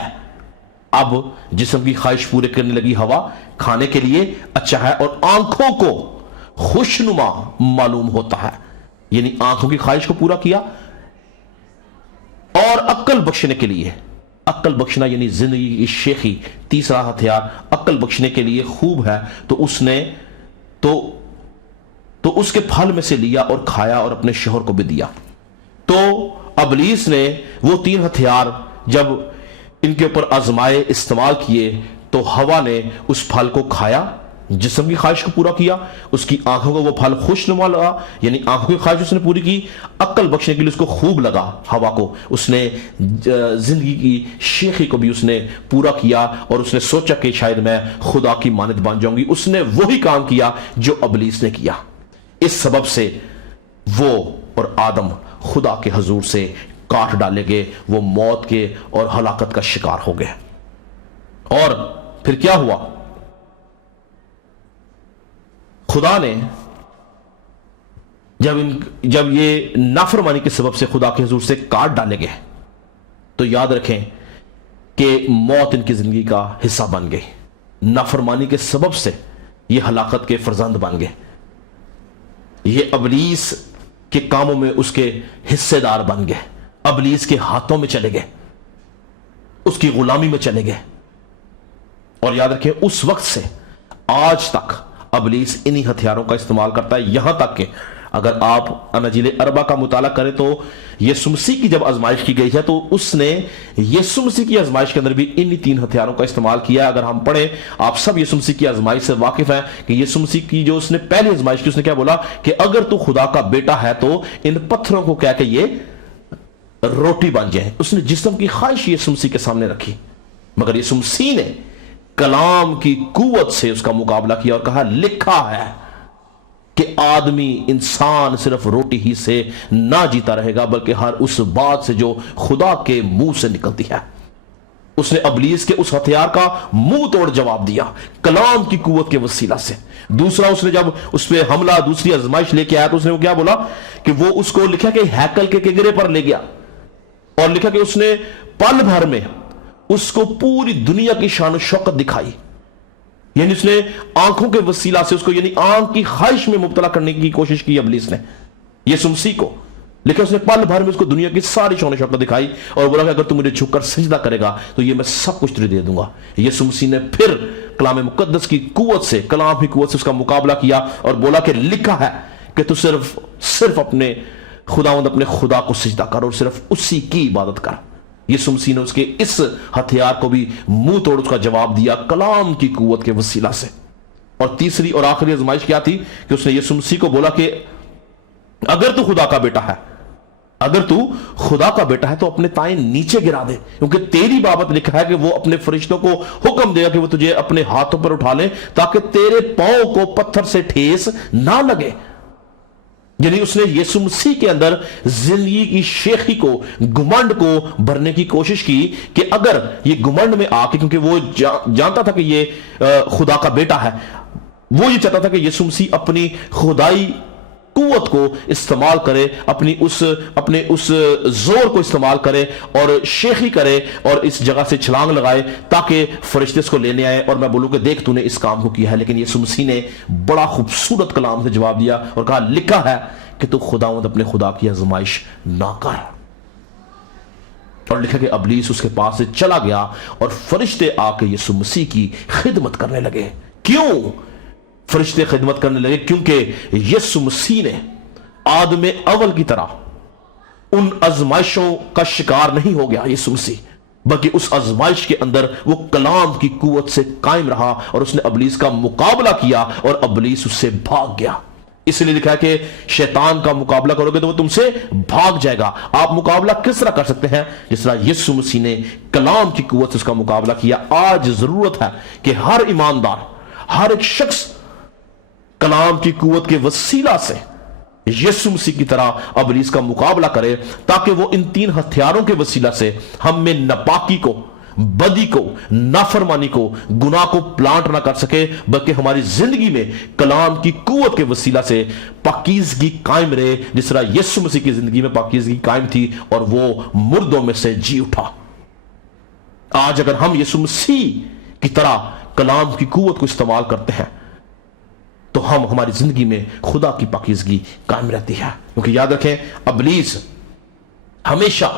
اب جسم کی خواہش پورے کرنے لگی ہوا, کھانے کے لیے اچھا ہے اور آنکھوں کو خوشنما معلوم ہوتا ہے, یعنی آنکھوں کی خواہش کو پورا کیا, اور عقل بخشنے کے لیے, عقل بخشنا یعنی زندگی کی شیخی, تیسرا ہتھیار عقل بخشنے کے لیے خوب ہے, تو اس نے تو اس کے پھل میں سے لیا اور کھایا اور اپنے شوہر کو بھی دیا. تو ابلیس نے وہ تین ہتھیار جب ان کے اوپر آزمائے, استعمال کیے, تو ہوا نے اس پھل کو کھایا, جسم کی خواہش کو پورا کیا, اس کی آنکھوں کو وہ پھل خوشنما لگا, یعنی آنکھوں کی خواہش اس نے پوری کی, عقل بخشنے کے لیے اس کو خوب لگا, ہوا کو اس نے زندگی کی شیخی کو بھی اس نے پورا کیا, اور اس نے سوچا کہ شاید میں خدا کی مانند بن جاؤں گی. اس نے وہی کام کیا جو ابلیس نے کیا. اس سبب سے وہ اور آدم خدا کے حضور سے کاٹ ڈالے گئے, وہ موت کے اور ہلاکت کا شکار ہو گئے. اور پھر کیا ہوا؟ خدا نے جب یہ نافرمانی کے سبب سے خدا کے حضور سے کاٹ ڈالے گئے, تو یاد رکھیں کہ موت ان کی زندگی کا حصہ بن گئی. نافرمانی کے سبب سے یہ ہلاکت کے فرزند بن گئے, یہ ابلیس کے کاموں میں اس کے حصے دار بن گئے, ابلیس کے ہاتھوں میں چلے گئے, اس کی غلامی میں چلے گئے. اور یاد رکھیں اس وقت سے آج تک ابلیس انہی ہتھیاروں کا استعمال کرتا ہے, یہاں تک کہ اگر آپ اناجیل اربع کا مطالعہ کریں تو یسوع مسیح کی جب آزمائش کی گئی ہے تو اس نے یسوع مسیح کی آزمائش کے اندر بھی انہی تین ہتھیاروں کا استعمال کیا. اگر ہم پڑھیں, آپ سب یسوع مسیح کی آزمائش سے واقف ہیں کہ یسوع مسیح کی جو اس نے پہلی آزمائش کی, اس نے کیا بولا کہ اگر تو خدا کا بیٹا ہے تو ان پتھروں کو کہہ کے یہ روٹی بن جائیں. اس نے جسم کی خواہش یسوع مسیح کے سامنے رکھی, مگر یسوع مسیح نے کلام کی قوت سے اس کا مقابلہ کیا اور کہا لکھا ہے کہ آدمی انسان صرف روٹی ہی سے نہ جیتا رہے گا بلکہ ہر اس بات سے جو خدا کے منہ سے نکلتی ہے. اس نے ابلیس کے اس ہتھیار کا منہ توڑ جواب دیا کلام کی قوت کے وسیلہ سے. دوسرا, اس نے جب اس پہ حملہ دوسری آزمائش لے کے آیا تو اس نے وہ کیا بولا کہ وہ اس کو لکھا کہ ہیکل کے کنگرے پر لے گیا, اور لکھا کہ اس نے پل بھر میں اس کو پوری دنیا کی شان و شوکت دکھائی, یعنی اس نے آنکھوں کے وسیلہ سے اس کو یعنی آنکھ کی خواہش میں مبتلا کرنے کی کوشش کی ابلیس نے یسوع مسیح کو. لیکن اس نے پل بھر میں اس کو دنیا کی ساری شان و شوکت دکھائی اور بولا کہ اگر تم مجھے جھک کر سجدہ کرے گا تو یہ میں سب کچھ تجھے دے دوں گا. یسوع مسیح نے پھر کلام مقدس کی قوت سے, کلام کی قوت سے اس کا مقابلہ کیا اور بولا کہ لکھا ہے کہ تو صرف اپنے خداوند اپنے خدا کو سجدہ کر اور صرف اسی کی عبادت کر. یسوع مسیح نے اس کے اس ہتھیار کو بھی منہ توڑ اس کا جواب دیا کلام کی قوت کے وسیلہ سے. اور تیسری اور آخری آزمائش کیا تھی کہ اس نے یسوع مسیح کو بولا کہ اگر تو خدا کا بیٹا ہے, اگر تو خدا کا بیٹا ہے تو اپنے تائیں نیچے گرا دے, کیونکہ تیری بابت لکھا ہے کہ وہ اپنے فرشتوں کو حکم دے گا کہ وہ تجھے اپنے ہاتھوں پر اٹھا لیں تاکہ تیرے پاؤں کو پتھر سے ٹھیس نہ لگے. یعنی اس نے یسوع مسیح کے اندر زندگی کی شیخی کو, گمنڈ کو بھرنے کی کوشش کی کہ اگر یہ گمنڈ میں آ کے, کیونکہ وہ جانتا تھا کہ یہ خدا کا بیٹا ہے, وہ یہ چاہتا تھا کہ یسوع مسیح اپنی خدائی قوت کو استعمال کرے, اپنے اس زور کو استعمال کرے اور شیخی کرے اور اس جگہ سے چھلانگ لگائے تاکہ فرشتے اس کو لینے آئے اور میں بولوں کہ دیکھ تو نے اس کام کو کیا ہے. لیکن یسوع مسیح نے بڑا خوبصورت کلام سے جواب دیا اور کہا لکھا ہے کہ تو خداوند اپنے خدا کی آزمائش نہ کر. اور لکھا کہ ابلیس اس کے پاس سے چلا گیا اور فرشتے آ کے یسوع مسیح کی خدمت کرنے لگے. کیوں فرشتے خدمت کرنے لگے؟ کیونکہ یسوع مسیح نے آدم اول کی طرح ان آزمائشوں کا شکار نہیں ہو گیا یسوع مسیح, بلکہ اس آزمائش کے اندر وہ کلام کی قوت سے قائم رہا اور اس نے ابلیس کا مقابلہ کیا اور ابلیس اس سے بھاگ گیا. اس لیے لکھا ہے کہ شیطان کا مقابلہ کرو گے تو وہ تم سے بھاگ جائے گا. آپ مقابلہ کس طرح کر سکتے ہیں؟ جس طرح یسوع مسیح نے کلام کی قوت سے اس کا مقابلہ کیا. آج ضرورت ہے کہ ہر ایماندار, ہر ایک شخص کلام کی قوت کے وسیلہ سے یسوع مسیح کی طرح ابلیس کا مقابلہ کرے تاکہ وہ ان تین ہتھیاروں کے وسیلہ سے ہم میں ناپاکی کو, बदी को, नाफरमानी को, गुनाह को प्लांट ना कर सके, बल्कि हमारी जिंदगी में कलाम की कुव्वत के वसीला से पाकीज़गी कायम रहे, जिस तरह यीशु मसीह की जिंदगी में पाकीज़गी कायम थी और वो मुर्दों में से जी उठा। आज अगर हम यीशु मसीह की तरह कलाम की कुव्वत को इस्तेमाल करते हैं तो हम, हमारी जिंदगी में खुदा की पाकीज़गी कायम रहती है। क्योंकि याद रखें, इब्लीस हमेशा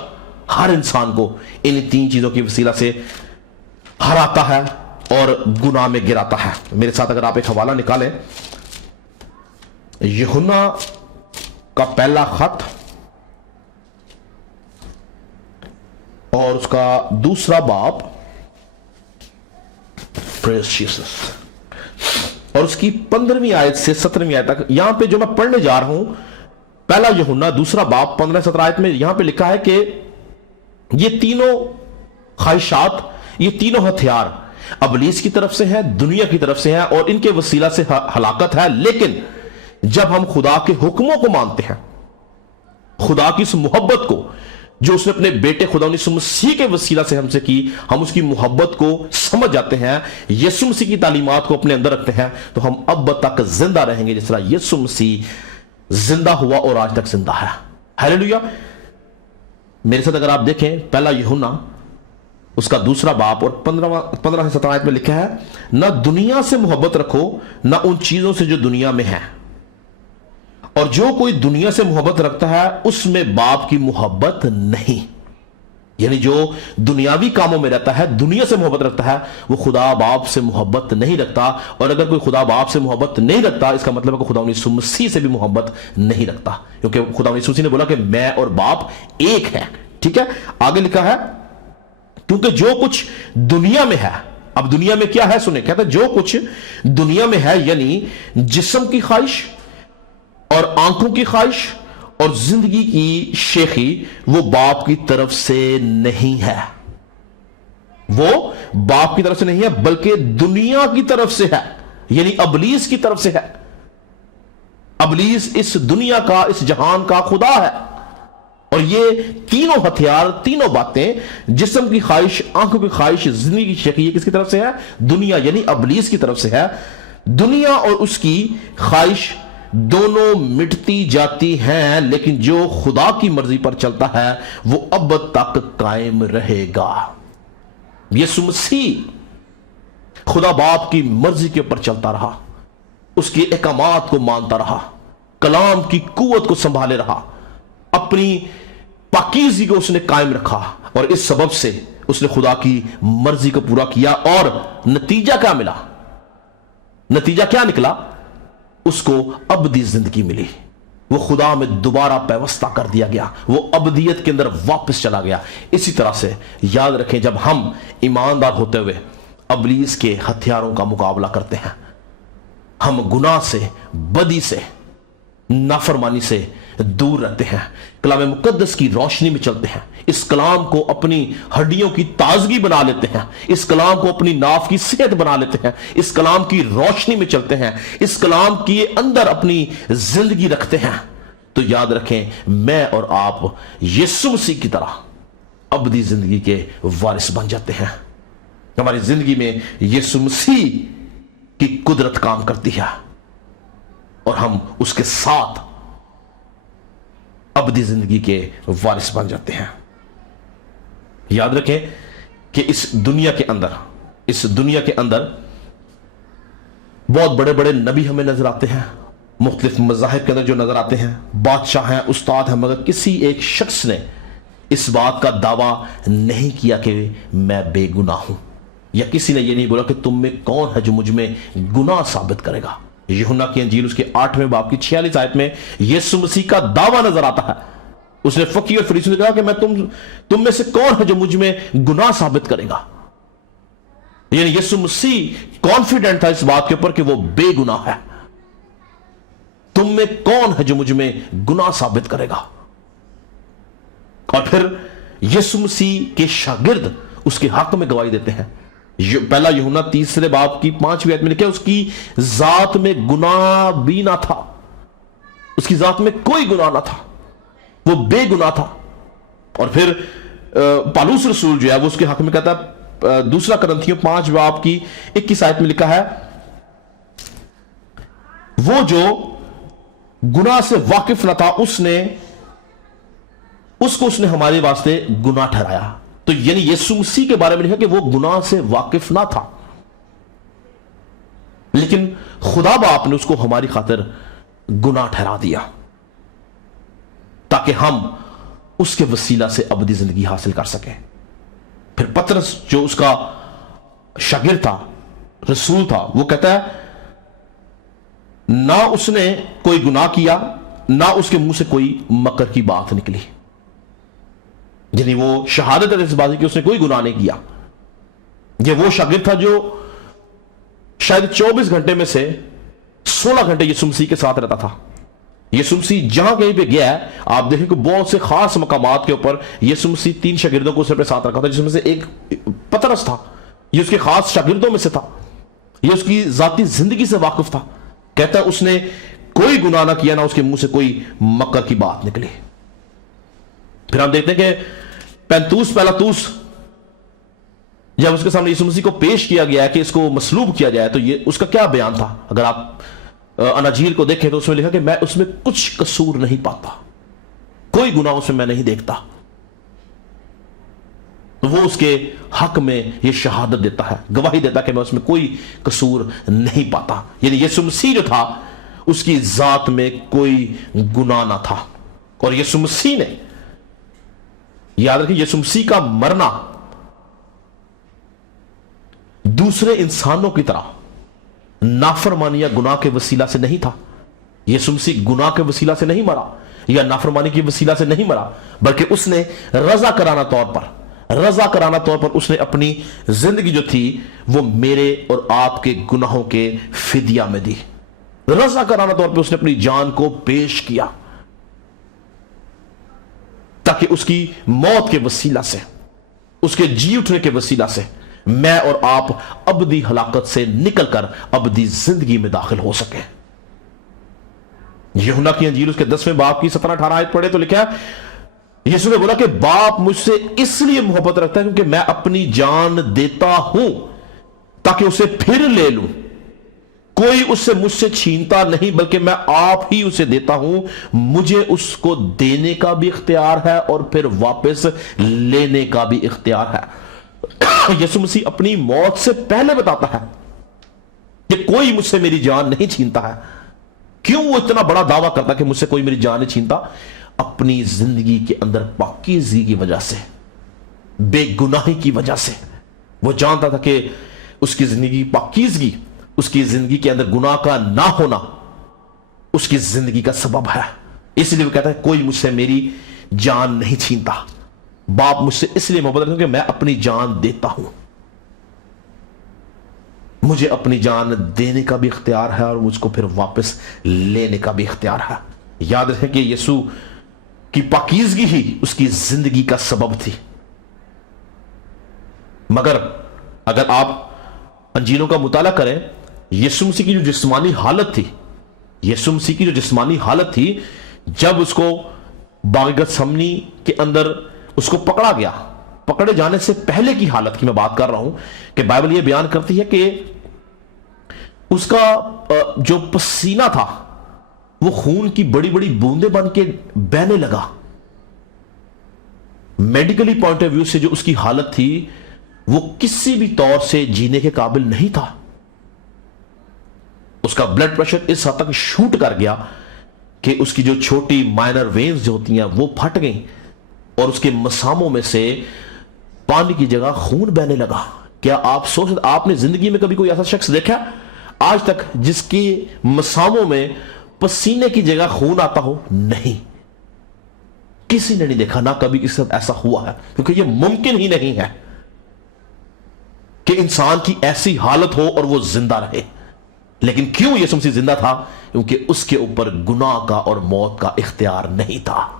हर इंसान को इन 3 चीजों की वसीला से हराता है और गुनाह में गिराता है। मेरे साथ अगर आप एक हवाला निकालें, यूहन्ना का पहला खत और उसका दूसरा बाब, प्रेज़ जीसस, और उसकी 15वीं आयत से 17वीं आयत तक। यहां पे जो मैं पढ़ने जा रहा हूं, पहला यूहन्ना दूसरा बाब 15-17 आयत में यहां पे लिखा है कि ये तीनों ख्वाहिशात, ये तीनों हथियार इब्लीस की तरफ से है, दुनिया की तरफ से है और इनके वसीला से हलाकत है। लेकिन जब हम खुदा के हुक्मों को मानते हैं, खुदा की इस मोहब्बत को जो उसने अपने बेटे खुदा यीशु मसीह के वसीला से हमसे की, हम उसकी मोहब्बत को समझ जाते हैं, यीशु मसीह की तालीमात को अपने अंदर रखते हैं, तो हम अब तक जिंदा रहेंगे जिस तरह यीशु मसीह जिंदा हुआ और आज तक जिंदा है। हालेलुया। मेरे साथ अगर आप देखें, पहला यूहन्ना उसका दूसरा बाप और 15 से 17 आयत में लिखा है, ना दुनिया से मोहब्बत रखो, ना उन चीजों से जो दुनिया में है, और जो कोई दुनिया से मोहब्बत रखता है उसमें बाप की मोहब्बत नहीं। यानी जो दुनियावी कामों में रहता है, दुनिया से मोहब्बत रखता है, वो खुदा बाप से मोहब्बत नहीं रखता। और अगर कोई खुदा बाप से मोहब्बत नहीं रखता, इसका मतलब है कि खुदा यीशु मसीह से भी मोहब्बत नहीं रखता, क्योंकि खुदा यीशु मसीह ने बोला कि मैं और बाप एक है। ठीक है, आगे लिखा है, क्योंकि जो कुछ दुनिया में है, अब दुनिया में क्या है सुने, कहता है जो कुछ दुनिया में है, यानी जिस्म की ख्वाहिश और आंखों की ख्वाहिश और जिंदगी की शेखी, वो बाप की तरफ से नहीं है। वो बाप की तरफ से नहीं है, बल्कि दुनिया की तरफ से है, यानी इब्लीस की तरफ से है। इब्लीस इस दुनिया का, इस जहान का खुदा है। और ये तीनों हथियार, तीनों बातें, जिस्म की ख्वाहिश, आंखों की ख्वाहिश, जिंदगी की शेखी, किसकी तरफ से है? दुनिया, यानी इब्लीस की तरफ से है। दुनिया और उसकी ख्वाहिश दोनों मिटती जाती हैं, लेकिन जो खुदा की मर्जी पर चलता है वो अब तक कायम रहेगा। यीशु मसीह खुदा बाप की मर्जी के ऊपर चलता रहा, उसके अहकामात को मानता रहा, कलाम की कुव्वत को संभाले रहा, अपनी पाकीज़गी को उसने कायम रखा, और इस सबब से उसने खुदा की मर्जी को पूरा किया। और नतीजा क्या मिला? नतीजा क्या निकला? उसको अबदी जिंदगी मिली। वो खुदा में दोबारा पैवस्ता कर दिया गया, वो अबदियत के अंदर वापस चला गया। इसी तरह से याद रखें, जब हम ईमानदार होते हुए इब्लीस के हथियारों का मुकाबला करते हैं, हम गुनाह से, बदी से, नाफरमानी से दूर रहते हैं, कलाम मुकद्दस की रोशनी में चलते हैं, इस कलाम को अपनी हड्डियों की ताजगी बना लेते हैं, इस कलाम को अपनी नाफ की सेहत बना लेते हैं, इस कलाम की रोशनी में चलते हैं, इस कलाम के अंदर अपनी जिंदगी रखते हैं, तो याद रखें, मैं और आप यीशु मसीह की तरह अबदी जिंदगी के वारिस बन जाते हैं। हमारी जिंदगी में यीशु मसीह की कुदरत काम करती है और हम उसके साथ अबदी जिंदगी के वारिस बन जाते हैं। याद रखें कि इस दुनिया के अंदर बहुत बड़े बड़े नबी हमें नजर आते हैं, मुख्तलिफ मज़ाहिब के अंदर जो नजर आते हैं, बादशाह हैं, उस्ताद हैं, मगर किसी एक शख्स ने इस बात का दावा नहीं किया कि मैं बेगुनाह हूं, या किसी ने यह नहीं बोला कि तुम में कौन है जो मुझ में गुनाह साबित करेगा। यूहन्ना की अंजील उसके 8वें बाब की 46 आयत में यीशु मसीह का दावा नजर आता है। उसने फकीर और फरीसी ने कहा कि मैं तुम में से कौन है जो मुझ में गुनाह साबित करेगा। यानी यीशु मसीह कॉन्फिडेंट था इस बात के ऊपर कि वो बेगुनाह है। तुम में कौन है जो मुझ में गुनाह साबित करेगा। और फिर यीशु मसीह के शागिर्द उसके हक में गवाही देते हैं। पहला यूहन्ना 3 बाब की 5वीं आयत में लिखा है, उसकी जात में गुनाह भी ना था, उसकी जात में कोई गुनाह ना था, वो बेगुनाह था। और फिर पौलुस रसूल जो है वो उसके हक में कहता है, दूसरा करंथियों 5 बाब की 21 आयत में लिखा है, वो जो गुनाह से वाकिफ न था उसने हमारे वास्ते गुनाह ठहराया। तो यानी यीशु मसीह के बारे में लिखा कि वो गुनाह से वाकिफ ना था, लेकिन खुदा बाप ने उसको हमारी खातिर गुनाह ठहरा दिया ताकि हम उसके वसीला से अबदी जिंदगी हासिल कर सकें। फिर पतरस जो उसका शागिर्द था, रसूल था, वो कहता है ना उसने कोई गुनाह किया, ना उसके मुंह से कोई मकर की बात निकली। यानी वो शहादत है इस बात की उसने कोई गुनाह नहीं किया। ये वो शागिर्द था जो शायद 24 घंटे में से 16 घंटे यीशु मसीह के साथ रहता था। यीशु मसीह जहां कहीं पे गया है, आप देखें कि बहुत से खास मकामात के ऊपर यीशु मसीह 3 शागिर्दों को उसने अपने साथ रखा था, जिसमें से एक पतरस था। ये उसके खास शागिर्दों में से था, ये उसकी जाती जिंदगी से वाकिफ था। कहता है उसने कोई गुनाह ना किया, ना उसके मुंह से कोई मक्कर की बात निकली। फिर हम देखते हैं कि पैंतूस पैलातूस जब उसके सामने यीशु मसीह को पेश किया गया है कि इसको मसलूब किया जाए, तो ये उसका क्या बयान था? अगर आप अनाजील को देखें तो उसमें लिखा कि मैं उसमें कुछ कसूर नहीं पाता, कोई गुनाह उसमें मैं नहीं देखता। तो वो उसके हक में ये शहादत देता है, गवाही देता है कि मैं उसमें कोई कसूर नहीं पाता। यानी यीशु मसीह जो था उसकी जात में कोई गुनाह ना था। और यीशु मसीह ने, याद रखिए, यीशु मसीह का मरना दूसरे इंसानों की तरह नाफरमानी या गुनाह के वसीला से नहीं था। यीशु मसीह गुनाह के वसीला से नहीं मरा या नाफरमानी के वसीला से नहीं मरा, बल्कि उसने रजा कराना तौर पर उसने अपनी जिंदगी जो थी वो मेरे और आपके गुनाहों के फिदिया में दी। रजा कराना तौर पर उसने अपनी जान को पेश किया ताकि उसकी मौत के वसीला से, उसके जी उठने के वसीला से मैं और आप अबदी हलाकत से निकलकर अबदी जिंदगी में दाखिल हो सके। यूहन्ना की अंजील उसके 10वें बाब की 17-18 आयत पढ़े तो लिखा है, यीशु ने बोला कि बाप मुझसे इसलिए मोहब्बत रखता है क्योंकि मैं अपनी जान देता हूं ताकि उसे फिर ले लूं। कोई उससे मुझसे छीनता नहीं, बल्कि मैं आप ही उसे देता हूं। मुझे उसको देने का भी इख्तियार है और फिर वापस लेने का भी इख्तियार है। यीशु मसीह अपनी मौत से पहले बताता है कि कोई मुझसे मेरी जान नहीं छीनता है। क्यों वो इतना बड़ा दावा करता कि मुझसे कोई मेरी जान नहीं छीनता? अपनी जिंदगी के अंदर पाकीज़गी की वजह से, बेगुनाही की वजह से। वो जानता था कि उसकी जिंदगी पाकीज़गी, उसकी जिंदगी के अंदर गुनाह का ना होना उसकी जिंदगी का सबब है। इसलिए वो कहता है कोई मुझसे मेरी जान नहीं छीनता। बाप मुझसे इसलिए मोहब्बत रखता है कि मैं अपनी जान देता हूं। मुझे अपनी जान देने का भी इख्तियार है और मुझको फिर वापस लेने का भी इख्तियार है। याद रखें कि यीशु की पाकीज़गी ही उसकी जिंदगी का सबब थी। मगर अगर आप अंजीलों का मुताला करें, यीशु मसीह की जो जिस्मानी हालत थी, यीशु मसीह की जो जिस्मानी हालत थी, जब उसको बाग़ गतसमनी के अंदर उसको पकड़ा गया, पकड़े जाने से पहले की हालत की मैं बात कर रहा हूं कि बाइबल यह बयान करती है कि उसका जो पसीना था वो खून की बड़ी बड़ी बूंदें बन के बहने लगा। मेडिकली पॉइंट ऑफ व्यू से जो उसकी हालत थी वो किसी भी तौर से जीने के काबिल नहीं था। उसका ब्लड प्रेशर इस हद तक शूट कर गया कि उसकी जो छोटी माइनर वेन्स जो होती हैं वो फट गई और उसके मसामों में से पानी की जगह खून बहने लगा। क्या आप सोच, आपने जिंदगी में कभी कोई ऐसा शख्स देखा आज तक जिसकी मसामों में पसीने की जगह खून आता हो? नहीं, किसी ने नहीं देखा, ना कभी किसी साथ ऐसा हुआ है, क्योंकि यह मुमकिन ही नहीं है कि इंसान की ऐसी हालत हो और वो जिंदा रहे। लेकिन क्यों यीशु मसीह जिंदा था? क्योंकि उसके ऊपर गुनाह का और मौत का इख्तियार नहीं था।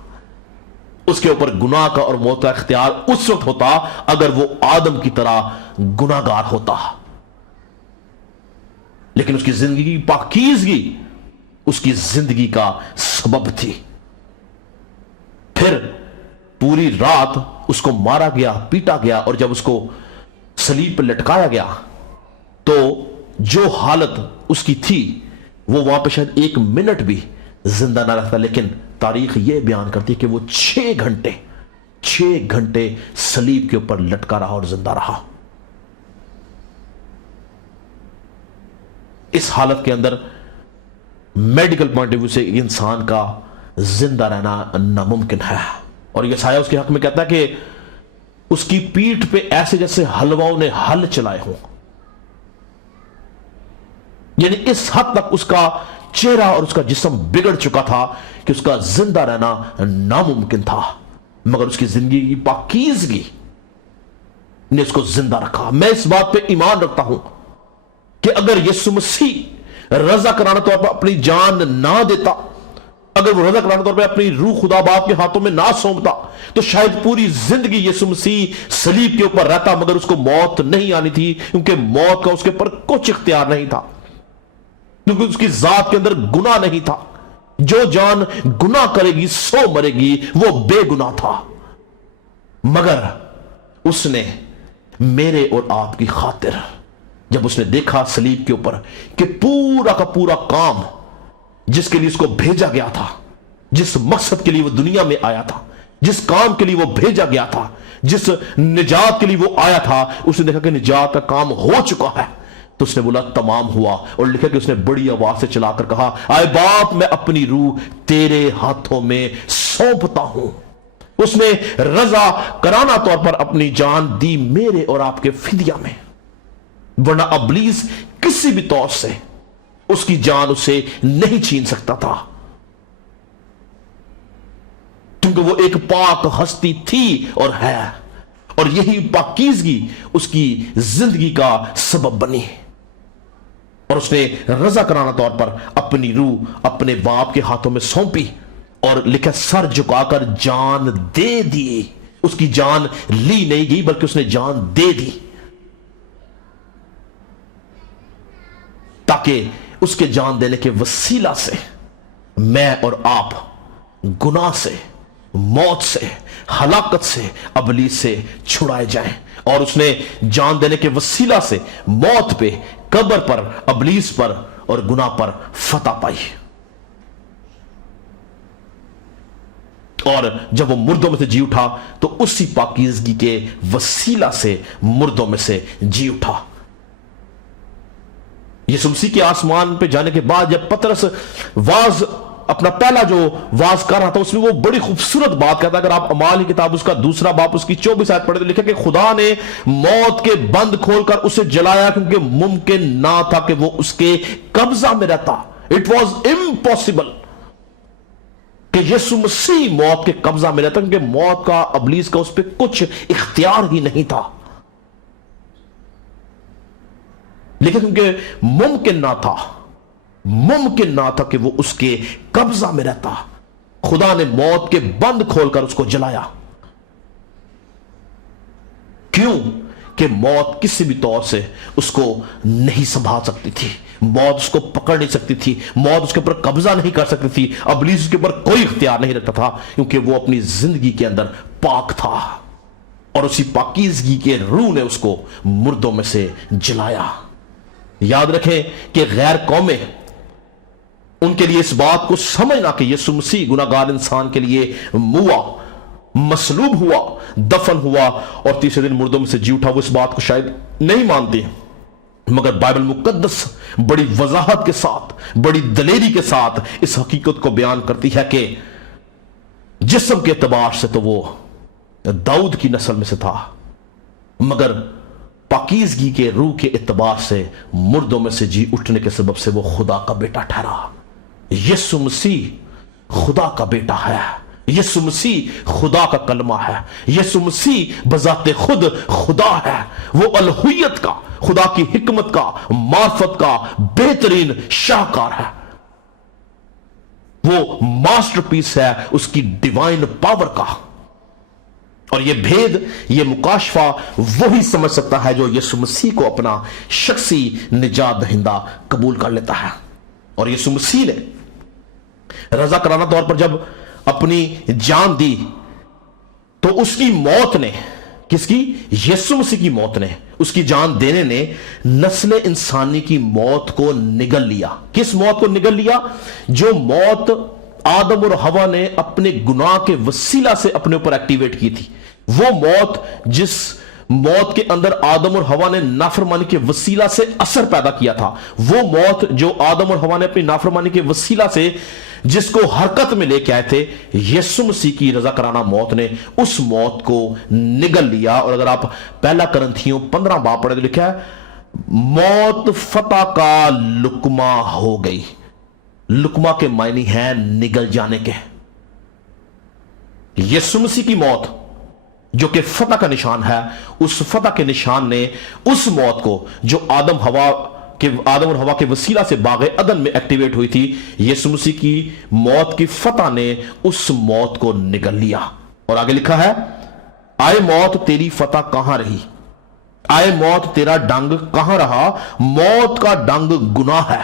उसके ऊपर गुनाह का और मौत का इख्तियार उस वक्त होता अगर वो आदम की तरह गुनाहगार होता, लेकिन उसकी जिंदगी की पाकीज़गी उसकी जिंदगी का सबब थी। फिर पूरी रात उसको मारा गया, पीटा गया, और जब उसको सलीब पर लटकाया गया तो जो हालत उसकी थी वो वहां पे शायद 1 मिनट भी जिंदा ना रहता, लेकिन तारीख यह बयान करती है कि वो 6 घंटे सलीब के ऊपर लटका रहा और जिंदा रहा। इस हालत के अंदर मेडिकल पॉइंट ऑफ व्यू से इंसान का जिंदा रहना नामुमकिन है। और यशायाह उसके हक में कहता है कि उसकी पीठ पे ऐसे जैसे हलवाओं ने हल चलाए हों, यानी इस हद तक उसका चेहरा और उसका जिस्म बिगड़ चुका था कि उसका जिंदा रहना नामुमकिन था, मगर उसकी जिंदगी की पाकीज़गी ने उसको जिंदा रखा। मैं इस बात पे ईमान रखता हूं कि अगर यीशु मसीह रजा कराना तौर पर अपनी जान ना देता, अगर वो रजा कराना तौर पर अपनी रूह खुदा बाप के हाथों में ना सौंपता, तो शायद पूरी जिंदगी यीशु मसीह सलीब के ऊपर रहता, मगर उसको मौत नहीं आनी थी, क्योंकि मौत का उसके ऊपर कुछ इख्तियार नहीं था, क्योंकि उसकी जात के अंदर गुनाह नहीं था। जो जान गुनाह करेगी सो मरेगी, वो बेगुनाह था। मगर उसने मेरे और आपकी खातिर, जब उसने देखा सलीब के ऊपर कि पूरा का पूरा काम जिसके लिए उसको भेजा गया था, जिस मकसद के लिए वो दुनिया में आया था, जिस काम के लिए वो भेजा गया था, जिस निजात के लिए वो आया था, उसने देखा कि निजात का काम हो चुका है, तो उसने बोला तमाम हुआ। और लिखा कि उसने बड़ी आवाज से चलाकर कहा, आए बाप, मैं अपनी रूह तेरे हाथों में सौंपता हूं। उसने रजा कराना तौर पर अपनी जान दी मेरे और आपके फिदिया में, वरना इब्लीस किसी भी तौर से उसकी जान उसे नहीं छीन सकता था, क्योंकि वो एक पाक हस्ती थी और है, और यही पाकीज़गी उसकी जिंदगी का सबब बनी। और उसने रजा कराना तौर पर अपनी रूह अपने बाप के हाथों में सौंपी, और लिखा सर झुकाकर जान दे दी। उसकी जान ली नहीं गई, बल्कि उसने जान दे दी, ताकि उसके जान देने के वसीला से मैं और आप गुनाह से, मौत से, हलाकत से, इब्लीस से छुड़ाए जाएं। और उसने जान देने के वसीला से मौत पे, कब्र पर, इब्लीस पर और गुनाह पर फतह पाई। और जब वो मुर्दों में से जी उठा तो उसी पाकीज़गी के वसीला से मुर्दों में से जी उठा। यीशु मसीह के आसमान पे जाने के बाद जब पतरस वाज अपना पहला जो वाज कर रहा था, उसमें वो बड़ी खूबसूरत बात कहता है। अगर आप अमाल की किताब उसका 2 बाब उसकी 24 आयत पढ़े तो लिखा कि खुदा ने मौत के बंद खोलकर उसे जलाया, क्योंकि मुमकिन ना था कि वो उसके कब्जा में रहता। इट वॉज इम्पॉसिबल कि यीशु मसीह मौत के कब्जा में रहता, क्योंकि मौत का, इब्लीस का उस पर कुछ इख्तियार ही नहीं था। लेकिन क्योंकि मुमकिन ना था कि वो उसके कब्जा में रहता, खुदा ने मौत के बंद खोलकर उसको जलाया। क्यों? कि मौत किसी भी तौर से उसको नहीं संभाल सकती थी, मौत उसको पकड़ नहीं सकती थी, मौत उसके ऊपर कब्जा नहीं कर सकती थी, इब्लीस उसके ऊपर कोई इख्तियार नहीं रखता था, क्योंकि वो अपनी जिंदगी के अंदर पाक था। और उसी पाकीज़गी के रूह ने उसको मुर्दों में से जलाया। याद रखें कि गैर कौमें, उनके लिए इस बात को समझना कि यीशु मसीह गुनाहगार इंसान के लिए मुआ, मसलूब हुआ, दफन हुआ और तीसरे दिन मुर्दों में से जी उठा, वो इस बात को शायद नहीं मानते, मगर बाइबल मुकद्दस बड़ी वजाहत के साथ, बड़ी दलेरी के साथ इस हकीकत को बयान करती है कि जिस्म के एतबार से तो वो दाऊद की नस्ल में से था, मगर पाकीज़गी के रूह के एतबार से मुर्दों में से जी उठने के सबब से वो खुदा का बेटा ठहरा। यीशु मसीह खुदा का बेटा है, यीशु मसीह खुदा का कलमा है, यीशु मसीह बजाते खुद खुदा है। वो अलहुयत का, खुदा की हिकमत का, मार्फत का बेहतरीन शाहकार है। वो मास्टरपीस है उसकी डिवाइन पावर का। और ये भेद, ये मुकाशफा वही समझ सकता है जो यीशु मसीह को अपना शख्सी निजात दहिंदा कबूल कर लेता है। और यीशु मसीह ने रजा कराना तौर पर जब अपनी जान दी तो उसकी मौत ने کس کی؟ یسوع مسیح کی موت نے، اس کی جان دینے نے نسل انسانی کی موت کو نگل لیا۔ کس موت کو نگل لیا؟ جو موت آدم اور حوا نے اپنے گناہ کے وسیلہ سے اپنے اوپر ایکٹیویٹ کی تھی، وہ موت جس موت کے اندر آدم اور حوا نے نافرمانی کے وسیلہ سے اثر پیدا کیا تھا، وہ موت جو آدم اور حوا نے اپنی نافرمانی کے وسیلہ سے جس کو حرکت میں لے کے آئے تھے، یسوع مسیح کی رضا کرانہ موت نے اس موت کو نگل لیا۔ اور اگر آپ پہلا کرنتھیوں 15 باب پڑھیں تو لکھا ہے موت فتح کا لقمہ ہو گئی۔ لقمہ کے معنی ہے نگل جانے کے۔ یسوع مسیح کی موت جو کہ فتح کا نشان ہے، اس فتح کے نشان نے اس موت کو جو آدم اور ہوا کے وسیلہ سے باغ عدن میں ایکٹیویٹ ہوئی تھی، یسوع مسیح کی موت کی فتح نے اس موت کو نگل لیا۔ اور آگے لکھا ہے آئے موت تیری فتح کہاں رہی، آئے موت تیرا ڈنگ کہاں رہا؟ موت کا ڈنگ گناہ ہے،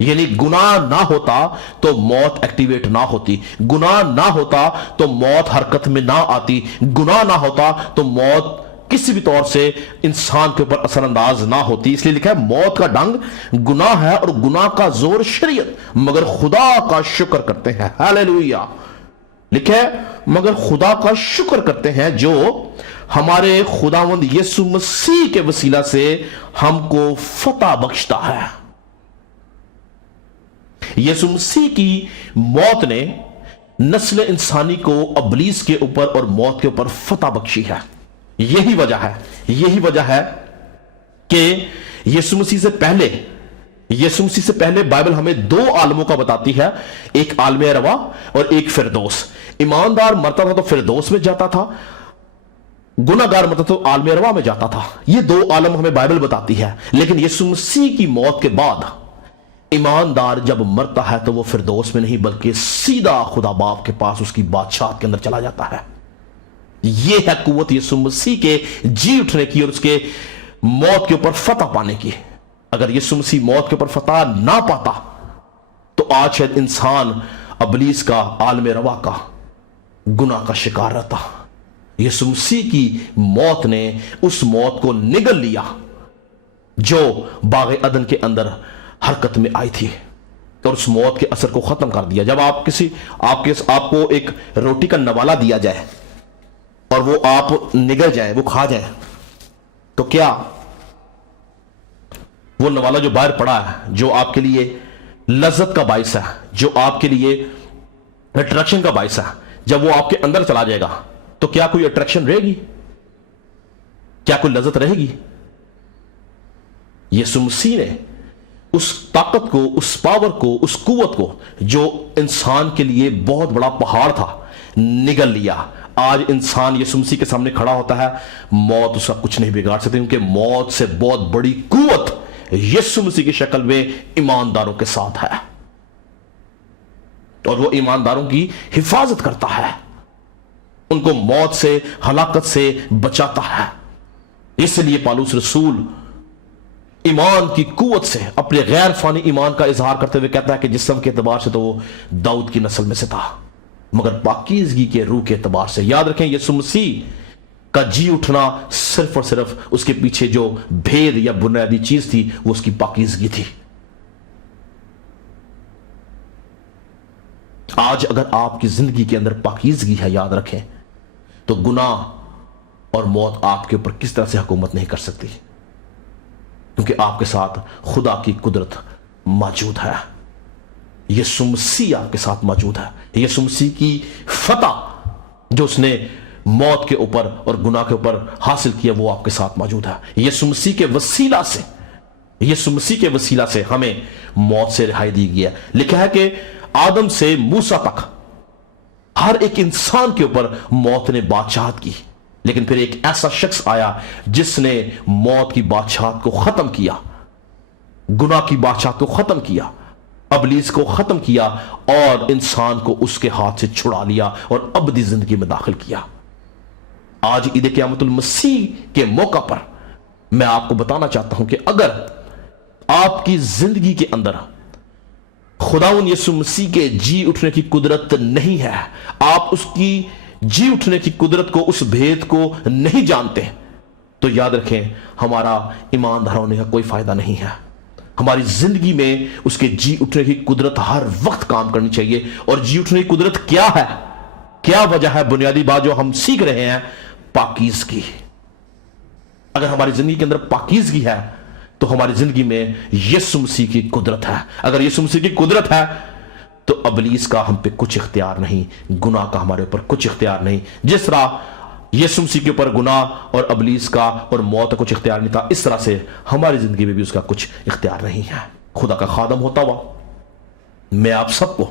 یعنی گناہ نہ ہوتا تو موت ایکٹیویٹ نہ ہوتی، گناہ نہ ہوتا تو موت حرکت میں نہ آتی، گناہ نہ ہوتا تو موت کسی بھی طور سے انسان کے اوپر اثر انداز نہ ہوتی۔ اس لیے لکھا ہے موت کا ڈنگ گناہ ہے اور گناہ کا زور شریعت، مگر خدا کا شکر کرتے ہیں۔ ہاللیلویہ! لکھا ہے مگر خدا کا شکر کرتے ہیں جو ہمارے خداوند یسوع مسیح کے وسیلہ سے ہم کو فتح بخشتا ہے۔ یسوع مسیح کی موت نے نسل انسانی کو ابلیس کے اوپر اور موت کے اوپر فتح بخشی ہے۔ یہی وجہ ہے کہ یسوع مسیح سے پہلے بائبل ہمیں 2 عالموں کا بتاتی ہے، ایک عالم ارواح اور ایک فردوس۔ ایماندار مرتا تھا تو فردوس میں جاتا تھا، گناہگار مرتا تو عالم ارواح میں جاتا تھا۔ یہ 2 عالم ہمیں بائبل بتاتی ہے، لیکن یسوع مسیح کی موت کے بعد ایماندار جب مرتا ہے تو وہ فردوس میں نہیں بلکہ سیدھا خدا باپ کے پاس اس کی بادشاہت کے اندر چلا جاتا ہے۔ یہ ہے قوت یسوع مسیح کے جی اٹھنے کی اور اس کے موت کے اوپر فتح پانے کی۔ اگر یسوع مسیح موت کے اوپر فتح نہ پاتا تو آج شاید انسان ابلیس کا، عالم روا کا، گناہ کا شکار رہتا۔ یسوع مسیح کی موت نے اس موت کو نگل لیا جو باغ عدن کے اندر حرکت میں آئی تھی اور اس موت کے اثر کو ختم کر دیا۔ جب آپ کو ایک روٹی کا نوالا دیا جائے اور وہ آپ نگل جائیں، وہ کھا جائیں، تو کیا وہ نوالا جو باہر پڑا ہے، جو آپ کے لیے لذت کا باعث ہے، جو آپ کے لیے اٹریکشن کا باعث ہے، جب وہ آپ کے اندر چلا جائے گا تو کیا کوئی اٹریکشن رہے گی؟ کیا کوئی لذت رہے گی؟ یسوع مسیح نے اس طاقت کو، اس پاور کو، اس قوت کو جو انسان کے لیے بہت بڑا پہاڑ تھا، نگل لیا۔ آج انسان یسوع مسیح کے سامنے کھڑا ہوتا ہے، موت اس کا کچھ نہیں بگاڑ سکتی، کیونکہ موت سے بہت بڑی قوت یسوع مسیح کی شکل میں ایمانداروں کے ساتھ ہے، اور وہ ایمانداروں کی حفاظت کرتا ہے، ان کو موت سے، ہلاکت سے بچاتا ہے۔ اس لیے پالوس رسول ایمان کی قوت سے اپنے غیر فانی ایمان کا اظہار کرتے ہوئے کہتا ہے کہ جسم کے اعتبار سے تو وہ داؤد کی نسل میں سے تھا، مگر پاکیزگی کے روح کے اعتبار سے۔ یاد رکھیں یسوع مسیح کا جی اٹھنا صرف اور صرف اس کے پیچھے جو بھید یا بنیادی چیز تھی وہ اس کی پاکیزگی تھی۔ آج اگر آپ کی زندگی کے اندر پاکیزگی ہے، یاد رکھیں، تو گناہ اور موت آپ کے اوپر کس طرح سے حکومت نہیں کر سکتی، کیونکہ آپ کے ساتھ خدا کی قدرت موجود ہے۔ یسوع مسیح آپ کے ساتھ موجود ہے۔ یسوع مسیح کی فتح جو اس نے موت کے اوپر اور گناہ کے اوپر حاصل کیا وہ آپ کے ساتھ موجود ہے۔ یسوع مسیح کے وسیلہ سے ہمیں موت سے رہائی دی گئی ہے۔ لکھا ہے کہ آدم سے موسیٰ تک ہر ایک انسان کے اوپر موت نے بادشاہت کی، لیکن پھر ایک ایسا شخص آیا جس نے موت کی بادشاہت کو ختم کیا، گناہ کی بادشاہت کو ختم کیا، ابلیس کو ختم کیا اور انسان کو اس کے ہاتھ سے چھڑا لیا اور ابدی زندگی میں داخل کیا۔ آج عید قیامت المسیح کے موقع پر میں آپ کو بتانا چاہتا ہوں کہ اگر آپ کی زندگی کے اندر خداوند یسوع مسیح کے جی اٹھنے کی قدرت نہیں ہے، آپ اس کی जी उठने की कुदरत को, उस भेद को नहीं जानते, तो याद रखें हमारा ईमानदार होने का कोई फायदा नहीं है। हमारी जिंदगी में उसके जी उठने की कुदरत हर वक्त काम करनी चाहिए। और जी उठने की कुदरत क्या है, क्या वजह है? बुनियादी बात जो हम सीख रहे हैं, पाकीज़गी। अगर हमारी जिंदगी के अंदर पाकीज़गी है तो हमारी जिंदगी में यीशु मसीह की कुदरत है। अगर यीशु मसीह की कुदरत है तो अबलीस का हम पे कुछ इख्तियार नहीं, गुनाह का हमारे ऊपर कुछ इख्तियार नहीं। जिस तरह यीशु मसीह के ऊपर गुनाह और अबलीस का और मौत का कुछ इख्तियार नहीं था, इस तरह से हमारी जिंदगी में भी उसका कुछ इख्तियार नहीं है। खुदा का खादम होता हुआ मैं आप सबको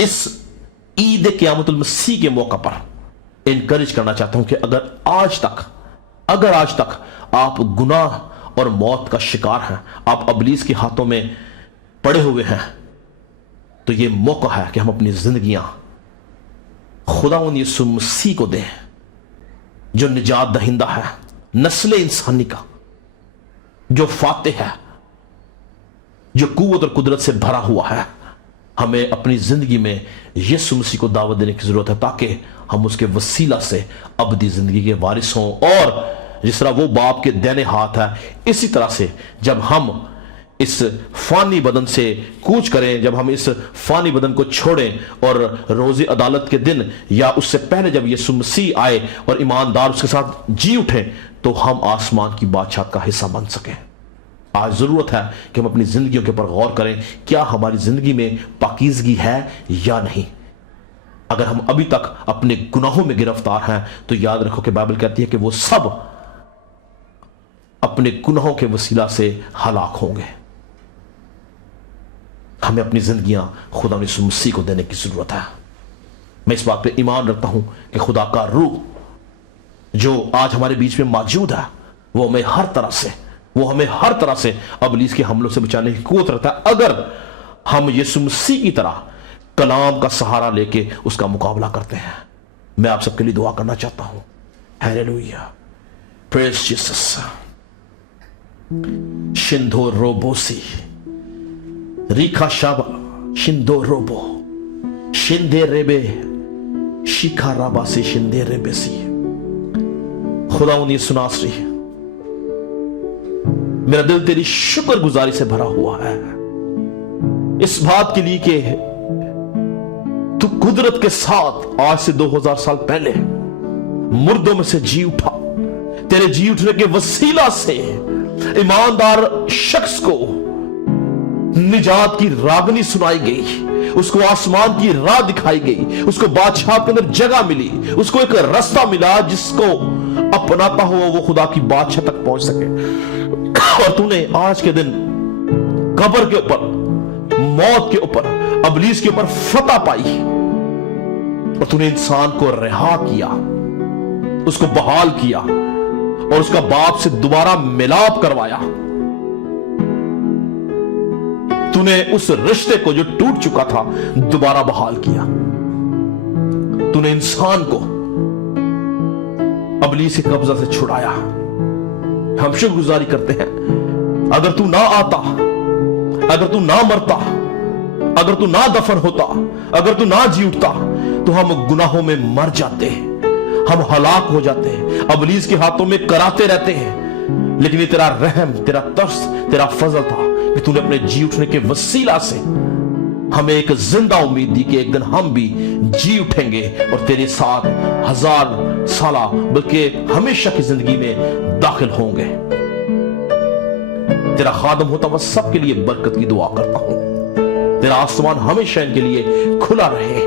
इस ईद क़यामतुल मसीह के मौका पर इनकरेज करना चाहता हूं कि अगर आज तक आप गुनाह और मौत का शिकार हैं, आप अबलीस के हाथों में पड़े हुए हैं, तो यह मौका है कि हम अपनी जिंदगियां खुदावंद यीशु मसीह को दें, जो निजात दहिंदा है, नस्ल इंसानी का, जो फातेह है, जो कुव्वत और कुदरत से भरा हुआ है। हमें अपनी जिंदगी में यीशु मसीह को दावत देने की जरूरत है, ताकि हम उसके वसीला से अबदी जिंदगी के वारिस हों। और जिस तरह वो बाप के दाहिने हाथ है, इसी तरह से जब हम इस फानी बदन से कूच करें, जब हम इस फानी बदन को छोड़ें और रोज़ी अदालत के दिन या उससे पहले जब यीशु मसीह आए और ईमानदार उसके साथ जी उठें, तो हम आसमान की बादशाह का हिस्सा बन सकें। आज जरूरत है कि हम अपनी जिंदगियों के ऊपर गौर करें, क्या हमारी जिंदगी में पाकीज़गी है या नहीं। अगर हम अभी तक अपने गुनाहों में गिरफ्तार हैं, तो याद रखो कि बाइबल कहती है कि वो सब अपने गुनाहों के वसीला से हलाक होंगे। हमें अपनी जिंदगियां खुदा यीशु मसीह को देने की जरूरत है। मैं इस बात पे ईमान रखता हूं कि खुदा का रूह जो आज हमारे बीच में मौजूद है, वो हमें हर तरह से अबलीस के हमलों से बचाने की कुव्वत रखता है, अगर हम यीशु मसीह की तरह कलाम का सहारा लेके उसका मुकाबला करते हैं। मैं आप सबके लिए दुआ करना चाहता हूं। Hallelujah, praise Jesus. शिंदो रोबोसी रिखा शाबा शिंदो रोबो शिंदे रेबे शिखा राबा से शिंदे रेबे सी। खुदा उन्हें सुनासरी, मेरा दिल तेरी शुक्रगुजारी से भरा हुआ है इस बात के लिए कि तू कुदरत के साथ आज से 2000 साल पहले मुर्दों में से जी उठा। तेरे जी उठने के वसीला से ईमानदार शख्स को निजात की रागनी सुनाई गई, उसको आसमान की राह दिखाई गई, उसको बादशाह के अंदर जगह मिली, उसको एक रास्ता मिला जिसको अपनाता हुआ वो खुदा की बादशाह तक पहुंच सके। और तूने आज के दिन कब्र के ऊपर, मौत के ऊपर, अबलीस के ऊपर फतह पाई, और तूने इंसान को रिहा किया, उसको बहाल किया और उसका बाप से दोबारा मिलाप करवाया। तूने उस रिश्ते को जो टूट चुका था दोबारा बहाल किया। तूने इंसान को अबलीस के कब्जा से छुड़ाया। हम शुक्रगुजारी करते हैं। अगर तू ना आता, अगर तू ना मरता, अगर तू ना दफन होता, अगर तू ना जी उठता, तो हम गुनाहों में मर जाते, हम हलाक हो जाते, अबलीस के हाथों में कराते रहते हैं। लेकिन ये तेरा रहम, तेरा तरस, तेरा फजल था कि तूने अपने जी उठने के वसीला से हमें एक जिंदा उम्मीद दी कि एक दिन हम भी जी उठेंगे और तेरे साथ 1000 साल बल्कि हमेशा की जिंदगी में दाखिल होंगे। तेरा खादम होता हुआ सबके लिए बरकत की दुआ करता हूं। तेरा आसमान हमेशा इनके लिए खुला रहे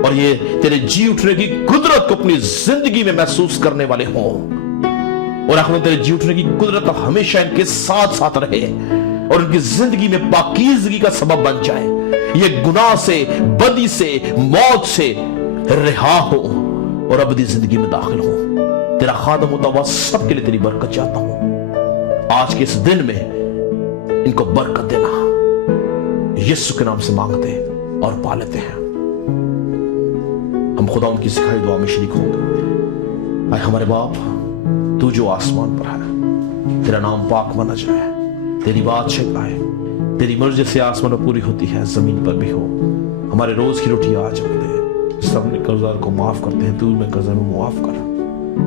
और ये तेरे जी उठने की कुदरत को अपनी जिंदगी में महसूस करने वाले हों, और आखिर तेरे जी उठने की कुदरत हमेशा इनके साथ साथ रहे और उनकी जिंदगी में पाकीज़गी का सबब बन जाए। ये गुनाह से, बदी से, मौत से रिहा हो और अबदी जिंदगी में दाखिल हो। तेरा खादम होता हुआ सबके लिए तेरी बरकत चाहता हूं। आज के इस दिन में इनको बरकत देना, यीशु के नाम से मांगते और पा लेते हैं। हम खुदा उनकी सिखाई दुआ में शरीक होंगे। आए हमारे बाप, तू जो आसमान पर है, तेरा नाम पाक माना जाए, तेरी बादशाही आए, तेरी मर्जी से आसमान में पूरी होती है, जमीन पर भी हो। हमारे रोज की रोटी आज हमें दे, सब अपने कर्जदार को माफ करते हैं, तू मैं कर्जा में माफ कर,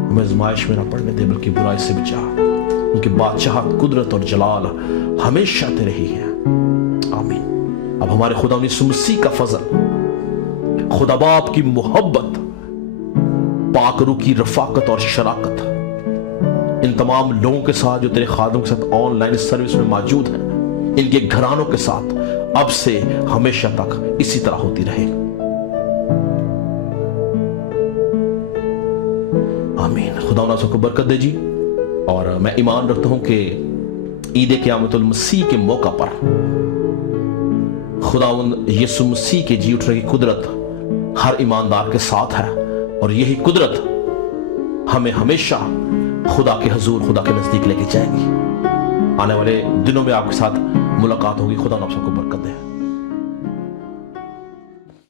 हमें आजमाइश में ना पड़ने दे बल्कि बुराई से बचा, उनकी बादशाहत, कुदरत और जलाल हमेशा तेरे ही है। आमीन। अब हमारे खुदा यीशु मसीह का फजल, खुदा बाप की मोहब्बत, पाक रूह की रफाकत और शराकत इन तमाम लोगों के साथ जो तेरे खादम के साथ ऑनलाइन सर्विस में मौजूद हैं, इनके घरानों के साथ अब से हमेशा तक इसी तरह होती रहे। आमीन। खुदा ना सबको बरकत दे जी। और मैं ईमान रखता हूं कि ईद क़यामतुल मसीह के मौका पर खुदावंद यीशु मसीह के जी उठने की कुदरत हर ईमानदार के साथ है, और यही कुदरत हमें हमेशा खुदा के हुजूर, खुदा के नजदीक लेके जाएगी। आने वाले दिनों में आपके साथ मुलाकात होगी। खुदा आप सबको बरकत दे।